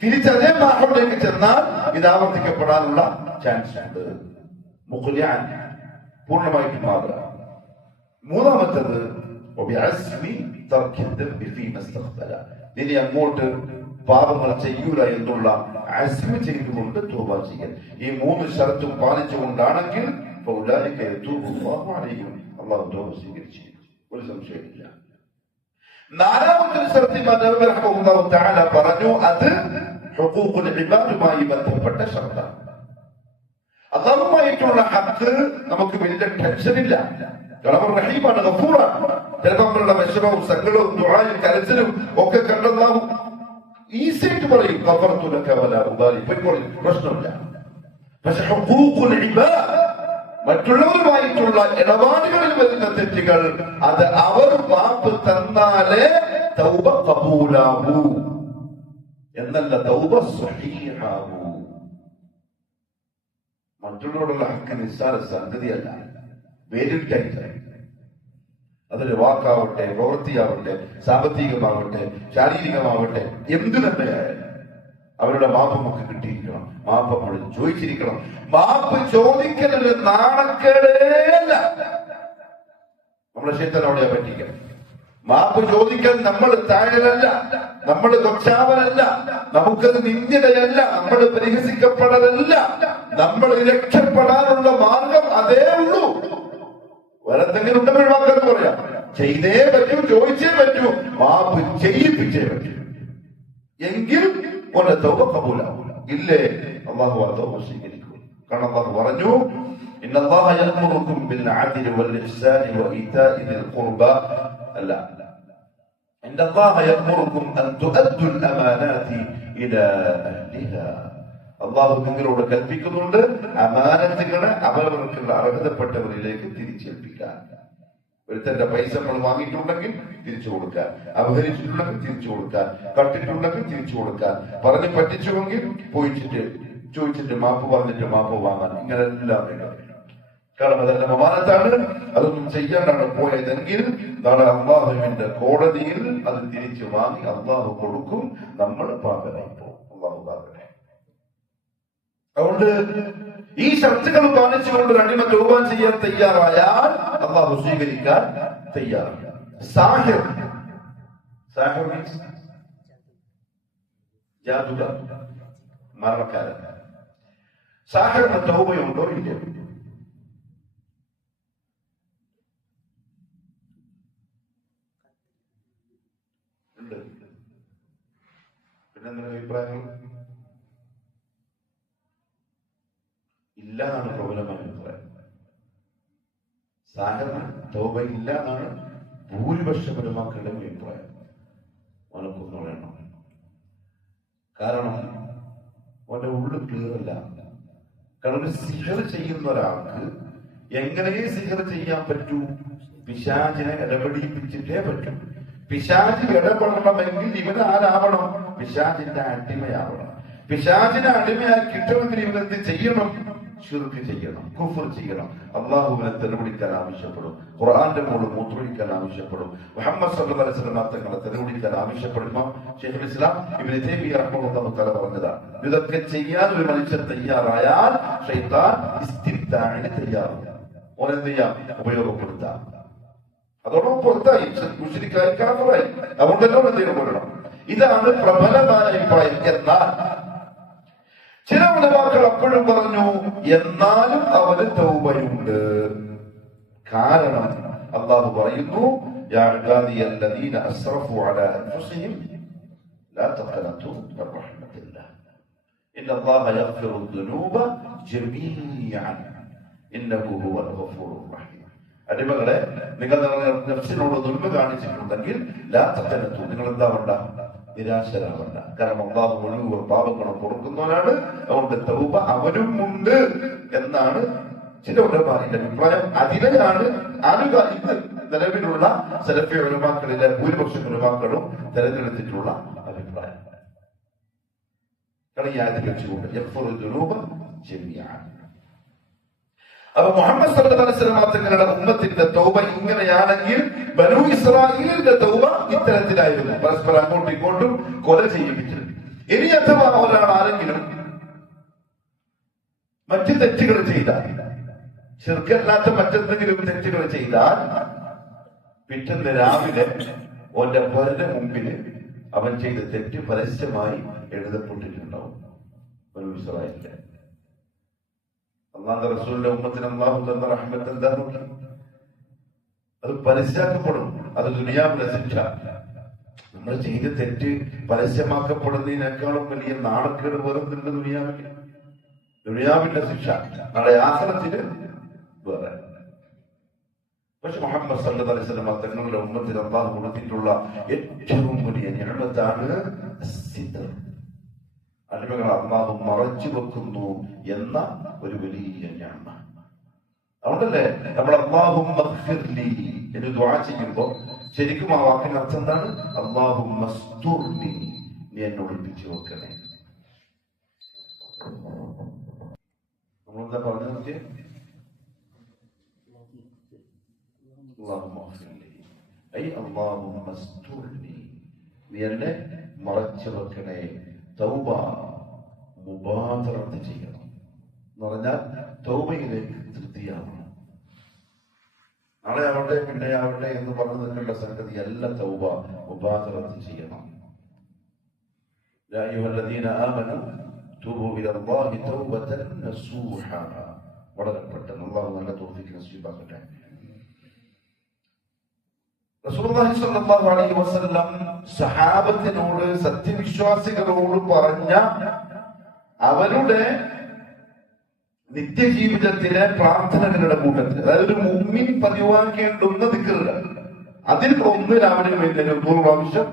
തിരിച്ചതേ മാഹൗലിലേക്ക് ചെന്നാൽ ഇത് ആവർത്തിക്കപ്പെടാനുള്ള ചാൻസ് ഉണ്ട്. മുഖ്ലിയാൻ പൂർണ്ണമായിട്ട് മാറുക. മൂന്നാമത്തത് ഇനി അങ്ങോട്ട് പാപങ്ങൾ ചെയ്യൂല എന്നുള്ള അസ്മ ചെയ്തുകൊണ്ട് തൗബ ചെയ്യൽ. ഈ 3 ഷർത്തും പാലിച്ചുകൊണ്ടാണെങ്കിൽ അള്ളാഹു തൗബ സ്വീകരിച്ചിരിക്കും, ഒരു സംശയമില്ല. നാലാമത്തെ ഷർത്ത് ഇമാം റഹ്മത്തുള്ളാഹി തആല പറഞ്ഞു, അത് ഹുഖൂഖുൽ ഇബാദുമായി ബന്ധപ്പെട്ട ഷർത്താണ്. അള്ളാഹുമായിട്ടുള്ള ഹക്ക് നമുക്ക് വലിയ ടെൻഷനില്ല. കാരണം റഹീമാണ്, ഗഫൂറാണ്. ചിലപ്പോൾ നമ്മളുടെ വിഷമവും സങ്കടവും ദുആയും കരച്ചിലും ഒക്കെ കണ്ടെന്നാവും ഈസിയായിട്ട് പറയും, ഗഫർതു ലക വലാ ഉബാലി, പറയും, പ്രശ്നമില്ല. പക്ഷെ ഹുഖൂഖുൽ ഇബാദ്, മറ്റുള്ളവരുമായിട്ടുള്ള ഇടപാടുകളിൽ വരുന്ന തെറ്റുകൾ, അത് അവർ മാപ്പ് തന്നാലേ തൗബ ഖബൂലാവൂ എന്നല്ല, തൗബ സ്വഹീഹാവൂ. മറ്റുള്ളവരുടെ ഹക്ക് നിസ്സാര സംഗതിയല്ല, വേരിട്ടായിട്ട്. അതൊരു വാക്കാവട്ടെ, പ്രവൃത്തിയാവട്ടെ, സാമ്പത്തികമാവട്ടെ, ശാരീരികമാവട്ടെ, എന്തു തന്നെയായാലും അവരുടെ മാപ്പ് നമുക്ക് കിട്ടിയിരിക്കണം. മാപ്പ് നമ്മൾ ചോദിച്ചിരിക്കണം. മാപ്പ് ചോദിക്കലൊരു നാണക്കേടേയല്ല. നമ്മളെ ശൈത്താനോടെ പറ്റിക്കണം. മാപ്പ് ചോദിക്കാൻ നമ്മൾ താഴലല്ല, നമ്മൾ കൊച്ചാവലല്ല, നമുക്കത് നിന്ദ്യതയല്ല, നമ്മൾ പരിഹസിക്കപ്പെടലല്ല. നമ്മൾ രക്ഷപ്പെടാനുള്ള മാർഗം അതേ ഉള്ളൂ. വേറെന്തെങ്കിലും ഉണ്ടെങ്കിൽ വാക്കെന്ന് പറയാം. ചെയ്തേ പറ്റൂ, ചോദിച്ചേ പറ്റൂ, മാപ്പ് ചെയ്യിപ്പിച്ചേ പറ്റൂ. എങ്കിൽ ഓന്റെ തൗബ ഖബൂലാവൂല. ഇല്ലേ, അല്ലാഹു ആ തൗബ സ്വീകരിക്കും. കാരണം അല്ലാഹു പറഞ്ഞു, ഇന്നല്ലാഹ യഅ്മുറുകും ബിൽ അദ്ലി വൽ ഇഹ്സാനി വ ഈതാഇ ദിൽ ഖുർബ. അല്ല, ഇന്നല്ലാഹ യഅ്മുറുകും അൻ തുഅദ്ദുൽ അമാനാതി ഇലാ അഹ്ലിഹാ. അല്ലാഹു നിങ്ങളോട് കൽപ്പിക്കുന്നുണ്ട് അമാനത്തുകളെ അവരവർക്കുള്ള അർഹതപ്പെട്ടവരിലേക്ക് തിരിച്ചേൽപ്പിക്കാൻ. ഒരുത്തന്റെ പൈസ നമ്മൾ വാങ്ങിയിട്ടുണ്ടെങ്കിൽ തിരിച്ചു കൊടുക്കാൻ, അപഹരിച്ചിട്ടുണ്ടെങ്കിൽ തിരിച്ചു കൊടുക്കാൻ, കട്ടിട്ടുണ്ടെങ്കിൽ തിരിച്ചു കൊടുക്കാൻ, പറഞ്ഞ് പറ്റിച്ചുവെങ്കിൽ ചോദിച്ചിട്ട് മാപ്പ് പറഞ്ഞിട്ട് മാപ്പ് വാങ്ങാൻ. ഇങ്ങനെ എല്ലാം വേണം. കാരണം അതെല്ലാം അമാനത്താണ്. അതൊന്നും ചെയ്യാണ്ടാണ് പോയതെങ്കിൽ നാളെ അള്ളാഹുവിന്റെ കോടതിയിൽ അത് തിരിച്ചു വാങ്ങി അള്ളാഹു കൊടുക്കും. നമ്മൾ പാപരായി പോകും. അള്ളാഹു പാപരായി. അതുകൊണ്ട് ഈ ഷർത്തുകൾ പാലിച്ചുകൊണ്ട് അടിമ തൗബ ചെയ്യാൻ തയ്യാറായാൽ അള്ളാഹു സ്വീകരിക്കാൻ തയ്യാറാണ്. സാഹിർ മീൻസ് ജാദുഗർ, മരണക്കാരൻ. സാഹിറിന് തൗബയുണ്ടോ ഇല്ല? ഉണ്ട്. പിന്നെ എന്തെങ്കിലും അഭിപ്രായങ്ങൾ? ഇല്ല എന്നാണ് പ്രബലമായ അഭിപ്രായം. സാഹിറിന് തൗബ ഇല്ല എന്നാണ് ഭൂരിപക്ഷ പരമാക്കളുടെ അഭിപ്രായം. അവനൊക്കൊന്നും വേണം. കാരണം അവന്റെ ഉള്ളു ക്ലിയറല്ല. കാരണം സിഹർ ചെയ്യുന്ന ഒരാൾക്ക് എങ്ങനെയേ സിഹർ ചെയ്യാൻ പറ്റൂ? പിശാചിനെ ഇടപെടിപ്പിച്ചിട്ടേ പറ്റും. പിശാചി ഇടപെടണമെങ്കിൽ ഇവന് ആരാവണം? പിശാചിന്റെ അടിമയാവണം. പിശാചിനെ അടിമയായി കിട്ടണമെങ്കിൽ ഇവനെന്ത് ചെയ്യണം? ശിർക്ക് ചെയ്യണം, കുഫർ ചെയ്യണം, അള്ളാഹുവിനെ തെളിവിളിക്കാൻ ആവശ്യപ്പെടും, ഖുർആന്റെ മുകളിൽ മൂത്രൊഴിക്കാൻ ആവശ്യപ്പെടും, മുഹമ്മദ് സല്ലല്ലാഹു അലൈഹി വസല്ലം തങ്ങളെ തെളിവിളിക്കാൻ ആവശ്യപ്പെടുമ്പോ ശൈഖുൽ ഇസ്ലാം ഇബ്നു തൈമിയ്യ റഹ്മത്തുള്ളാഹി തആല പറഞ്ഞതാണ്, ഇതൊക്കെ ചെയ്യാൻ ഒരു മനുഷ്യൻ തയ്യാറായാൽ ശൈത്താൻ ഇസ്തിബ്ദാഇന് തയ്യാറാണ്. ഓനെന്ത് ചെയ്യാം? ഉപയോഗപ്പെടുത്താം. അതോടൊപ്പം പുറത്തായി, മുശ്രിക്കായി, കാഫിറായി. അതുകൊണ്ടല്ലോ എന്തെങ്കിലും കൊല്ലണം. ഇതാണ് പ്രബലമായ അഭിപ്രായം. എന്നാൽ ചില ഉലമാക്കൾ അപ്പോഴും പറഞ്ഞു, എന്നാലും അവന് തൗബയുണ്ട്. കാരണം അല്ലാഹു പറയുന്നു, യാ ഇബാദിയല്ലദീന അസ്റഫു അലാ അൻഫുസിഹിം ലാ തഖ്നതു മിർ റഹ്മത്തില്ലാഹ് ഇന്നല്ലാഹ യഗ്ഫിറു ദുനൂബ ജമീഅൻ ഇന്നഹു ഹുവൽ ഗഫൂറുർ റഹീം. അടിമകളെ, നിങ്ങൾ നിങ്ങളുടെ നഫ്സിനോട് ദുൽമ കാണിച്ചിട്ടുണ്ടെങ്കിൽ ലാ തഖനതു, നിങ്ങൾ എന്താ വേണ്ട, നിരാശരാവണ്ട. കാരണം അല്ലാഹു മുഴുവൻ പാപങ്ങളും പൊറുക്കുന്നവനാണ്. അതുകൊണ്ട് തൗബ അവനും ഉണ്ട് എന്നാണ് ചില ഉലമാരുടെ അഭിപ്രായം. അതിനെയാണ് ഇന്ന് നിലവിലുള്ള സലഫി ഉലമാക്കളിലെ ഭൂരിപക്ഷം ഉലമാക്കളും തെരഞ്ഞെടുത്തിട്ടുള്ള അഭിപ്രായം. കാരണം ഈ ആയത്തിൽ വെച്ചുകൊണ്ട് യഗ്ഫിറു ദുനൂബ ജമീഅൻ. അപ്പൊ മുഹമ്മദ് സല്ലല്ലാഹു അലൈഹി വസല്ലം തങ്ങളുടെ ഉമ്മത്തിന്റെ തൗബ ഇങ്ങനെയാണെങ്കിൽ ബനൂ ഇസ്രായേലിന്റെ തൗബ ഇത്തരത്തിലായിരുന്നു, പരസ്പരം അങ്ങോട്ടും ഇങ്ങോട്ടും കൊല ചെയ്യിപ്പിച്ചത്. ഇനി അഥവാ ഒരാൾ ആരെങ്കിലും മറ്റു തെറ്റുകൾ ചെയ്താൽ, ശിർക്കല്ലാത്ത മറ്റെന്തെങ്കിലും തെറ്റുകൾ ചെയ്താൽ, പിറ്റേന്ന് രാവിലെ ഓന്റെ പേരുടെ മുമ്പിൽ അവൻ ചെയ്ത തെറ്റ് പരസ്യമായി എഴുതപ്പെട്ടിട്ടുണ്ടാവും. ബനൂ ഇസ്രായേലിലെ അള്ളാഹുവിന്റെ റസൂലിന്റെ ഉമ്മത്തിന് അള്ളാഹു തന്ന റഹ്മത്ത് എന്താ നോക്കി, അത് പരസ്യമാക്കപ്പെടും. അത് ദുനിയാവിന്റെ ശിക്ഷ. നമ്മൾ ചെയ്ത തെറ്റ് പരസ്യമാക്കപ്പെടുന്നതിനേക്കാളും വലിയ നാണക്കേട് വേറൊന്നുണ്ട് ദുനിയാവിൽ. ദുനിയാവിന്റെ ശിക്ഷ, നാളെ ആഖിറത്തിന് വേറെ. പക്ഷെ മുഹമ്മദ് സല്ലല്ലാഹു അലൈഹി വസല്ലം തങ്ങളുടെ ഉമ്മത്തിന് അള്ളാഹു കൊടുത്തിട്ടുള്ള ഏറ്റവും വലിയ നിഅമത്താണ് സിദ്ർ. അടിമകൾ അള്ളാഹു മറച്ചു വെക്കുന്നു എന്ന ഒരു വലിയ നിഅമ. അതുകൊണ്ടല്ലേ നമ്മൾ അല്ലാഹുമ്മ ഗ്ഫിർലി എന്ന് ദുആ ചെയ്യുമ്പോൾ ശരിക്കും ആ വാക്കിന്റെ അർത്ഥം എന്താണ്? അല്ലാഹുമ്മ സ്തുർനി, നീ എന്നെ ഒളിപ്പിച്ചു വെക്കണേ. നമ്മളെന്താ പറഞ്ഞു നോക്കിയേ? അല്ലാഹുമ്മ ഗ്ഫിർലി ഐ അല്ലാഹുമ്മ സ്തുർനി, നീ എന്നെ മറച്ചു വെക്കണേ. തൗബ മുബാദറത്ത് ചെയ്യണം എന്ന് പറഞ്ഞാൽ തൗബയിലേക്ക് തൃപ്തിയാവണം. നാളെ ആവട്ടെ പിന്നെ ആവട്ടെ എന്ന് പറഞ്ഞു നിൽക്കേണ്ട സംഗതി എല്ലാ തൗബ മുബാദറത്ത് ചെയ്യണം. യാ അയ്യുഹല്ലദീന ആമനൂ തൂബൂ ഇലല്ലാഹി തൗബതൻ നസൂഹ. വളരെ പെട്ടെന്ന് അല്ലാഹു നല്ല തൗഫീഖ് നസീബാക്കട്ടെ. റസൂലുള്ളാഹി സ്വല്ലല്ലാഹു അലൈഹി വസല്ലം സഹാബത്തിനോട്, സത്യവിശ്വാസികളോട് പറഞ്ഞ അവരുടെ നിത്യജീവിതത്തിലെ പ്രാർത്ഥനകളുടെ കൂട്ടത്തിൽ, അതായത് ഒരു മുഅ്മിൻ പതിവാക്കേണ്ടുന്ന ദിക്റുകൾ, അതിൽ ഒന്നിൽ അവന് വേണ്ടി 100 പ്രാവശ്യം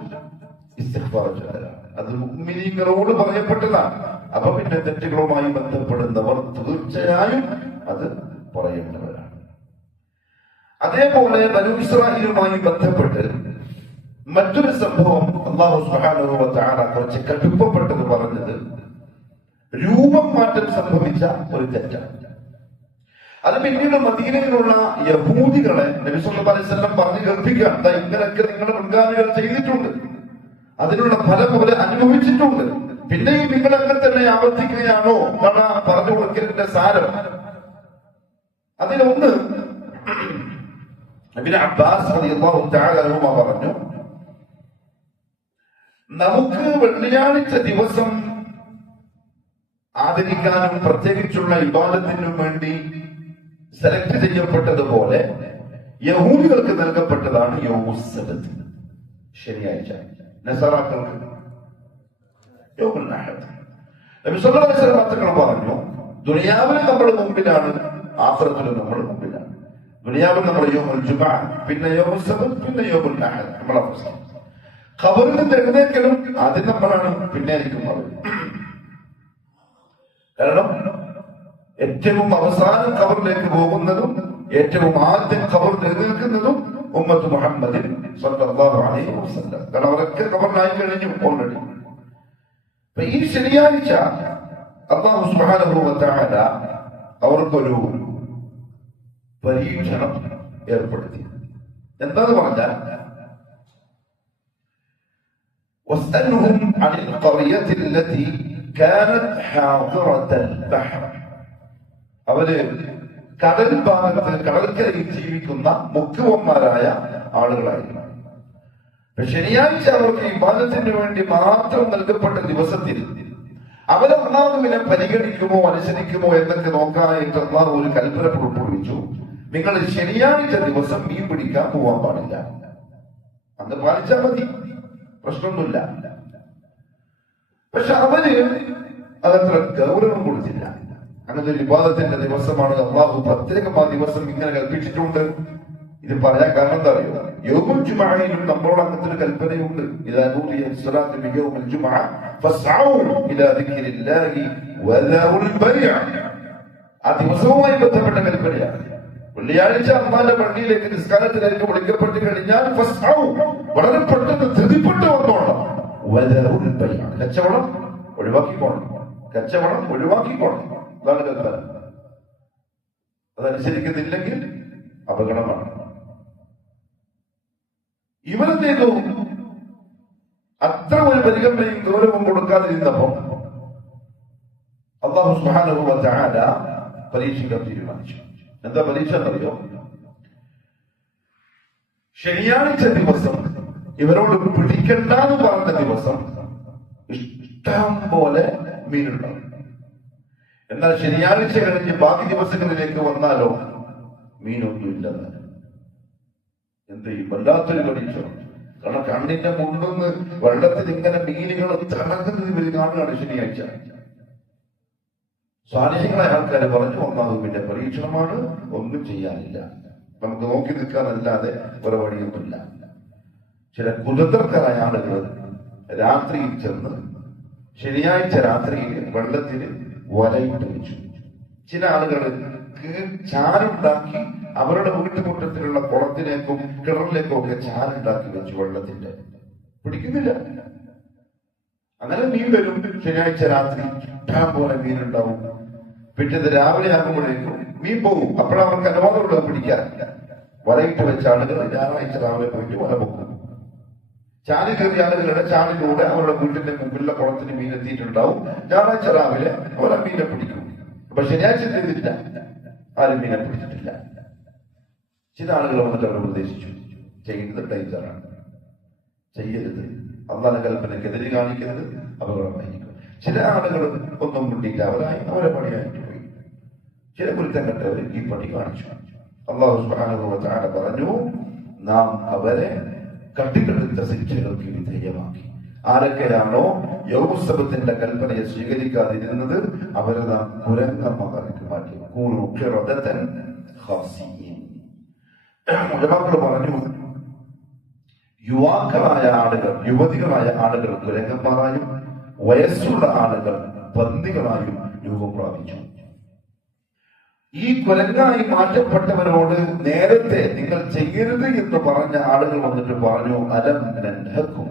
ഇസ്തിഗ്ഫാർ ചൊല്ലലാണ്. അത് മുഅ്മിനീങ്ങളോട് പറയപ്പെട്ടതാണ്. അപ്പൊ പിന്നെ തെറ്റുകളുമായി ബന്ധപ്പെടുന്നവർ തീർച്ചയായും അത് പറയേണ്ടവരാണ്. അതേപോലെ ബനൂ ഇസ്രായേലുമായി ബന്ധപ്പെട്ട് മറ്റൊരു സംഭവം അല്ലാഹു സുബ്ഹാനഹു വ തആല കുറച്ച് കടുപ്പപ്പെട്ടത് പറഞ്ഞത് രൂപം മാറ്റം സംഭവിച്ച ഒരു തെറ്റാണ്. അത് പിന്നീട് മദീനയിലുള്ള യഹൂദികളെ നബി സല്ലല്ലാഹു അലൈഹി വസല്ലം പറഞ്ഞു കേൾപ്പിക്കുകയാണ്, ദാ ഇങ്ങനെയൊക്കെ നിങ്ങളുടെ മുൻഗാമികൾ ചെയ്തിട്ടുണ്ട്, അതിനുള്ള ഫലം അവർ അനുഭവിച്ചിട്ടുണ്ട്, പിന്നെയും നിങ്ങളൊക്കെ തന്നെ ആവർത്തിക്കുകയാണോ എന്നാണ് പറഞ്ഞു കൊടുക്കലിന്റെ സാരം. അതിലൊന്ന് ഇബ്നു അബ്ബാസ് റളിയല്ലാഹു തആല അൻഹുമ പറഞ്ഞു, നമുക്ക് വെള്ളിയാഴ്ച ദിവസം ആദരിക്കാനും പ്രത്യേകിച്ചുള്ള ഇബാദത്തിനും വേണ്ടി സെലക്ട് ചെയ്യപ്പെട്ടതുപോലെ യഹൂദികൾക്ക് നൽകപ്പെട്ടതാണ് യൗമുസ് സബത്ത്, ശനിയാഴ്ച. നസറാക്കൾക്ക് യൗമുൽ അഹദ്. നബി സല്ലല്ലാഹു അലൈഹി വസല്ലം തങ്ങൾ പറഞ്ഞു, ദുനിയാവിൽ നമ്മൾ മുമ്പിലാണ്, ആഖിറത്തിലും നമ്മൾ മുമ്പിലാണ്. ദുനിയാവിൽ നമ്മൾ യൗമുൽ ജുമുഅ, പിന്നെ യൗമുൽ സബത്ത്, പിന്നെ യൗമുൽ അഹദ് നമ്മളെ ഫസ്റ്റ്. ഖബറിൽ നിന്ന് എഴുന്നേൽക്കലും ആദ്യം നമ്മളാണ്, പിന്നെ ഇരിക്കുന്നത്. കാരണം ഏറ്റവും അവസാനം ഖബറിലേക്ക് പോകുന്നതും ഏറ്റവും ആദ്യം ഖബറിൽ എഴുന്നേൽക്കുന്നതും ഉമ്മത്ത് മുഹമ്മദ് സ്വല്ലല്ലാഹു അലൈഹി വസല്ലം. കാരണം അവരൊക്കെ ഖബറിലായി കഴിഞ്ഞു ഓൾറെഡി. അപ്പൊ ഈ ശനിയാഴ്ച അല്ലാഹു സുബ്ഹാനഹു വ തആല അവർക്കൊരു പരീക്ഷണം ഏർപ്പെടുത്തി. എന്താന്ന് പറഞ്ഞാൽ, واسألهم عن القرية التي كانت حاضرة البحر. അവര് കടൽ ഭാഗത്ത്, കടൽക്കരയിൽ ജീവിക്കുന്ന മുക്കുവന്മാരായ ആളുകളായിരുന്നു. ശനിയാഴ്ച അവർക്ക് ഇബാദത്തിന് വേണ്ടി മാത്രം നൽകപ്പെട്ട ദിവസത്തിൽ അവരെ അല്ലാഹുവിനെ പരിഗണിക്കുമോ അനുസരിക്കുമോ എന്നൊക്കെ നോക്കാനായിട്ട് അല്ലാഹു ഒരു കൽപ്പന പുറപ്പെടുവിച്ചു. നിങ്ങൾ ശനിയാഴ്ച ദിവസം മീൻ പിടിക്കാൻ പോവാൻ പാടില്ല. അന്ന് പാലിച്ചാൽ മതി, പ്രശ്നമൊന്നുമില്ല. പക്ഷെ അവര് അതത്ര ഗൗരവം കൊടുത്തില്ല. അങ്ങനത്തെ ഒരു വിവാദത്തിന്റെ ദിവസമാണ്. അള്ളാഹു പ്രത്യേകം ആ ദിവസം ഇങ്ങനെ കൽപ്പിച്ചിട്ടുണ്ട്. ഇത് പറയാൻ കാരണം എന്താ അറിയോ? യൗമുൽ ജുമുഅയിലും നമ്മളോട് അങ്ങനത്തെ ഒരു കൽപ്പനയുണ്ട്. ഇദാ നൂദിയ ലിസ്സലാത്തി മിൻ യൗമിൽ ജുമുഅ ഫസ്ഔ ഇലാ ദിക്രില്ലാഹി വദറുൽ ബൈഅ. ആ ദിവസവുമായി ബന്ധപ്പെട്ട കൽപ്പനയാണ്. വെള്ളിയാഴ്ച അള്ളാന്റെ പള്ളിയിലേക്ക് നിസ്കാരത്തിലേക്ക് വിളിക്കപ്പെട്ട് കഴിഞ്ഞാൽ ഫസ്ഔ, വളരെ പെട്ടെന്ന് ധൃതിപ്പെട്ട് വന്നോളാം. വദറുൽ ബൈഅ, കച്ചവടം ഒഴിവാക്കിക്കോണം. കച്ചവടം ഒഴിവാക്കിക്കോണം. അതാണ് കൽപ്പന. അതനുസരിക്കുന്നില്ലെങ്കിൽ അപകടമാണ്. ഇവരെന്ത് ചെയ്തു? അത്ര ഒരു പരിഗണനയും ഗൗരവം കൊടുക്കാതിരുന്നപ്പോ അല്ലാഹു സുബ്ഹാനഹു വ തആല പരീക്ഷിക്കാൻ തീരുമാനിച്ചു. എന്താ പരീക്ഷ എന്നറിയോ? ശനിയാഴ്ച ദിവസം ഇവരോട് പിടിക്കണ്ടെന്ന് പറഞ്ഞ ദിവസം ഇഷ്ടം പോലെ മീനുണ്ടാവും. എന്നാൽ ശനിയാഴ്ച കഴിഞ്ഞ് ബാക്കി ദിവസങ്ങളിലേക്ക് വന്നാലോ മീനൊന്നുമില്ലെന്ന്. എന്ത് ചെയ്യും? വല്ലാത്തൊരു പരീക്ഷ. കാരണം കണ്ണിന്റെ മുണ്ടെന്ന് വെള്ളത്തിൽ ഇങ്ങനെ മീനുകൾ തിളങ്ങുന്നത് ഇവർ കാണുകയാണ് ശനിയാഴ്ച. സ്വാധീനങ്ങളായ ആൾക്കാർ പറഞ്ഞു, ഒന്നാമതിന്റെ പരീക്ഷണമാണ്, ഒന്നും ചെയ്യാനില്ല, നമുക്ക് നോക്കി നിൽക്കാനല്ലാതെ ഒരു വഴിയൊന്നുമില്ല. ചില കുതന്ത്രക്കാരായ ആളുകൾ രാത്രിയിൽ ചെന്ന് ശനിയാഴ്ച രാത്രിയിൽ വെള്ളത്തിൽ വലയിട്ട് വെച്ചു. ചില ആളുകൾ ചാലുണ്ടാക്കി അവരുടെ വീട്ടുമുറ്റത്തിലുള്ള കുളത്തിലേക്കും കിണറിലേക്കും ഒക്കെ ചാലുണ്ടാക്കി വെച്ചു. വെള്ളത്തിന്റെ പിടിക്കുന്നില്ല. അങ്ങനെ മീൻ വരും. ശനിയാഴ്ച രാത്രി ഇഷ്ടം പോലെ മീനുണ്ടാവും. പിറ്റേന്ന് രാവിലെ ആകുമ്പോഴേക്കും മീൻ പോകും. അപ്പോഴവർക്ക് അനുവാദമുള്ളത് പിടിക്കാൻ. വലയിട്ട് വെച്ച ആളുകൾ ഞായറാഴ്ച രാവിലെ പോയിട്ട് വല പൊക്കും. ചാലി കയറിയ ആളുകളുടെ ചാലിലൂടെ അവരുടെ വീട്ടിന്റെ മുമ്പിലുള്ള കുളത്തിന് മീൻ എത്തിയിട്ടുണ്ടാവും. ഞായറാഴ്ച രാവിലെ അവരെ മീനെ പിടിക്കും. അപ്പൊ ശനിയാഴ്ച ചെയ്തിട്ടില്ല, ആരും മീനെ പിടിച്ചിട്ടില്ല. ചില ആളുകൾ വന്നിട്ട് അവർ ഉപദേശിച്ചു, ചെയ്യുന്നത് ഡേഞ്ചറാണ്, ചെയ്യരുത്, അള്ളാഹുവിന്റെ കൽപ്പനയ്ക്കെതിരെ കാണിക്കുന്നത് അപകടമായിരിക്കും. ചില ആളുകൾ ഒന്നും മുണ്ടില്ല, അവരെ പണിയായിട്ട് പോയി. ചില കുരുത്തം കണ്ടവർ ഈ പണി കാണിച്ചു. അല്ലാഹു സുബ്ഹാനഹു വ തആല പറഞ്ഞു, നാം അവരെ കട്ടിക്കെടുത്ത ശിക്ഷകൾക്ക് വിധേയമാക്കി. ആരൊക്കെയാണോ യൗമുസ്സബത്തിന്റെ കൽപ്പനയെ സ്വീകരിക്കാതിരുന്നത് അവരെ നാം കുരങ്ങന്മാർക്ക് മാറ്റി. ഉലമാക്കൾ പറഞ്ഞു, യുവാക്കളായ ആളുകൾ, യുവതികളായ ആളുകൾ കുരങ്ങന്മാരായും വയസ്സുള്ള ആളുകൾ പന്നികളായും രൂപം പ്രാപിച്ചു. ഈ കുരങ്ങായി മാറ്റപ്പെട്ടവരോട് നേരത്തെ നിങ്ങൾ ചെയ്യരുത് എന്ന് പറഞ്ഞ ആളുകൾ വന്നിട്ട് പറഞ്ഞു, അലം നൻഹക്കും,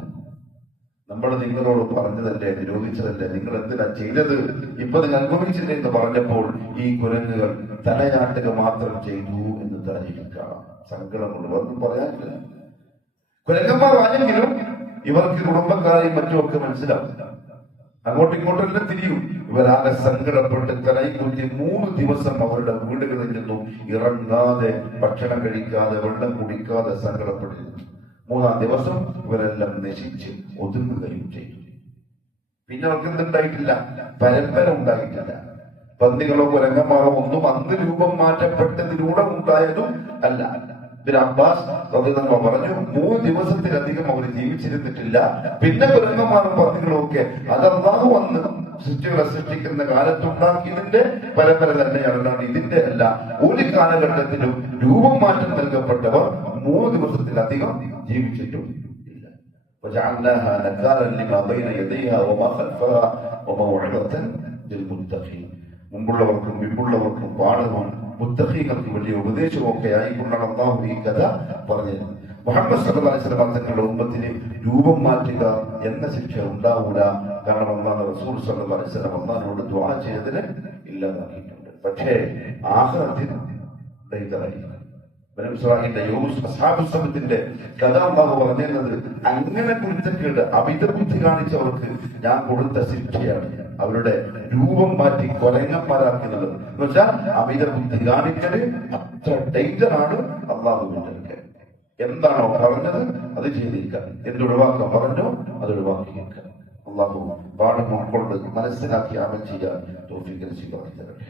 നമ്മൾ നിങ്ങളോട് പറഞ്ഞതല്ലേ, നിരോധിച്ചതല്ലേ, നിങ്ങൾ എന്തിനാ ചെയ്തത്, ഇപ്പൊ നിങ്ങൾ അനുഭവിച്ചില്ലേ എന്ന് പറഞ്ഞപ്പോൾ ഈ കുരങ്ങുകൾ തലയാട്ടുക മാത്രം ചെയ്തു എന്ന് താരീഖിക്കാം. സങ്കടമുണ്ട്, ഒന്നും പറയാനില്ല. കുരങ്ങന്മാർ ആണെങ്കിലും ഇവർക്ക് കുടുംബക്കാരെയും മറ്റുമൊക്കെ മനസ്സിലാവും. അങ്ങോട്ടും ഇങ്ങോട്ടെല്ലാം തിരിയും. ഇവരാകെ സങ്കടപ്പെട്ട് കരയിക്കുത്തി 3 ദിവസം അവരുടെ വീടുകളിൽ നിന്നും ഇറങ്ങാതെ, ഭക്ഷണം കഴിക്കാതെ, വെള്ളം കുടിക്കാതെ സങ്കടപ്പെട്ടിരുന്നു. 3-ാം ദിവസം ഇവരെല്ലാം നശിച്ച് ഒതുങ്ങുകയും ചെയ്തു. പിന്നെ അവർക്ക് എന്തുണ്ടായിട്ടില്ല? പരമ്പര ഉണ്ടായിട്ടില്ല. പന്നികളോ കുരങ്ങന്മാരോ ഒന്നും അന്ന് രൂപം മാറ്റപ്പെട്ടതിലൂടെ ഉണ്ടായതും അല്ല. പിന്നെ അബ്ബാസ് റളിയല്ലാഹു അൻഹു പറഞ്ഞു, 3 ദിവസത്തിലധികം അവർ ജീവിച്ചിരുന്നിട്ടില്ല. പിന്നെ കുരങ്ങന്മാരും പന്നികളും ഒക്കെ അത് അല്ലാഹു വന്ന് സൃഷ്ടികളെ സൃഷ്ടിക്കുന്ന കാലത്തുണ്ടാക്കിയതിന്റെ പരമ്പര തന്നെയാണ്, അല്ലാണ്ട് ഇതിന്റെ അല്ല. ഒരു കാലഘട്ടത്തിലും രൂപം മാറ്റം നൽകപ്പെട്ടവർ 3 ദിവസത്തിലധികം ജീവിച്ചിട്ടും ഇല്ല. وجعلناها نكالا لما بين يديها وما خلفها وموعظة للمتقين. മുമ്പുള്ളവർക്കും പിമ്പുള്ളവർക്കും പാഠവും മുത്തഖീകൾക്ക് വലിയ ഉപദേശമൊക്കെ ആയിക്കൊണ്ടാണ് അല്ലാഹു ഈ കഥ പറഞ്ഞത്. മുഹമ്മദ് സല്ലല്ലാഹു അലൈഹി വസല്ലം തങ്ങളുടെ ഉമ്മത്തിന് രൂപം മാറ്റുക എന്ന ശിക്ഷ ഉണ്ടാവൂല. കാരണം അല്ലാഹു റസൂൽ സല്ലല്ലാഹു അലൈഹി വസല്ലം അല്ലാഹുവോട് ദുആ ചെയ്തതിന് ഇല്ലാതാക്കിയിട്ടുണ്ട്. പക്ഷേ ആഖിറത്തിൽ ദൈതറായി അസ്ഹാബുസ്സബത്തിന്റെ കഥ അല്ലാഹു പറഞ്ഞത് അങ്ങനെ കുരുത്തക്കേട് അമിത ബുദ്ധി കാണിച്ചവർക്ക് ഞാൻ കൊടുത്ത ശിക്ഷയാണ്. അവരുടെ രൂപം മാറ്റി കൊരങ്ങന്മാരാക്കുന്നത് എന്ന് വെച്ചാൽ അമിത ബുദ്ധി കാണിക്കല് അത്ര ഡേഞ്ചറാണ് അല്ലാഹുവിന്റെ അടുക്കൽ. എന്താണോ പറഞ്ഞത് അത് ചെയ്തിരിക്കാം, എന്തൊഴിവാക്കാൻ പറഞ്ഞോ അത് ഒഴിവാക്കിയിരിക്കാം. അല്ലാഹു പാഠം ഉൾക്കൊണ്ട് മനസ്സിലാക്കി അമൽ ചെയ്യാൻ തൗഫീഖ് നസീബാക്കി തരട്ടെ.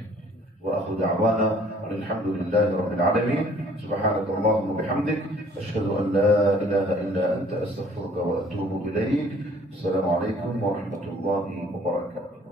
وآخر دعوانا أن الحمد لله رب العالمين. سبحانك اللهم وبحمدك أشهد أن لا إله إلا أنت أستغفرك وأتوب إليك. السلام عليكم ورحمة الله وبركاته.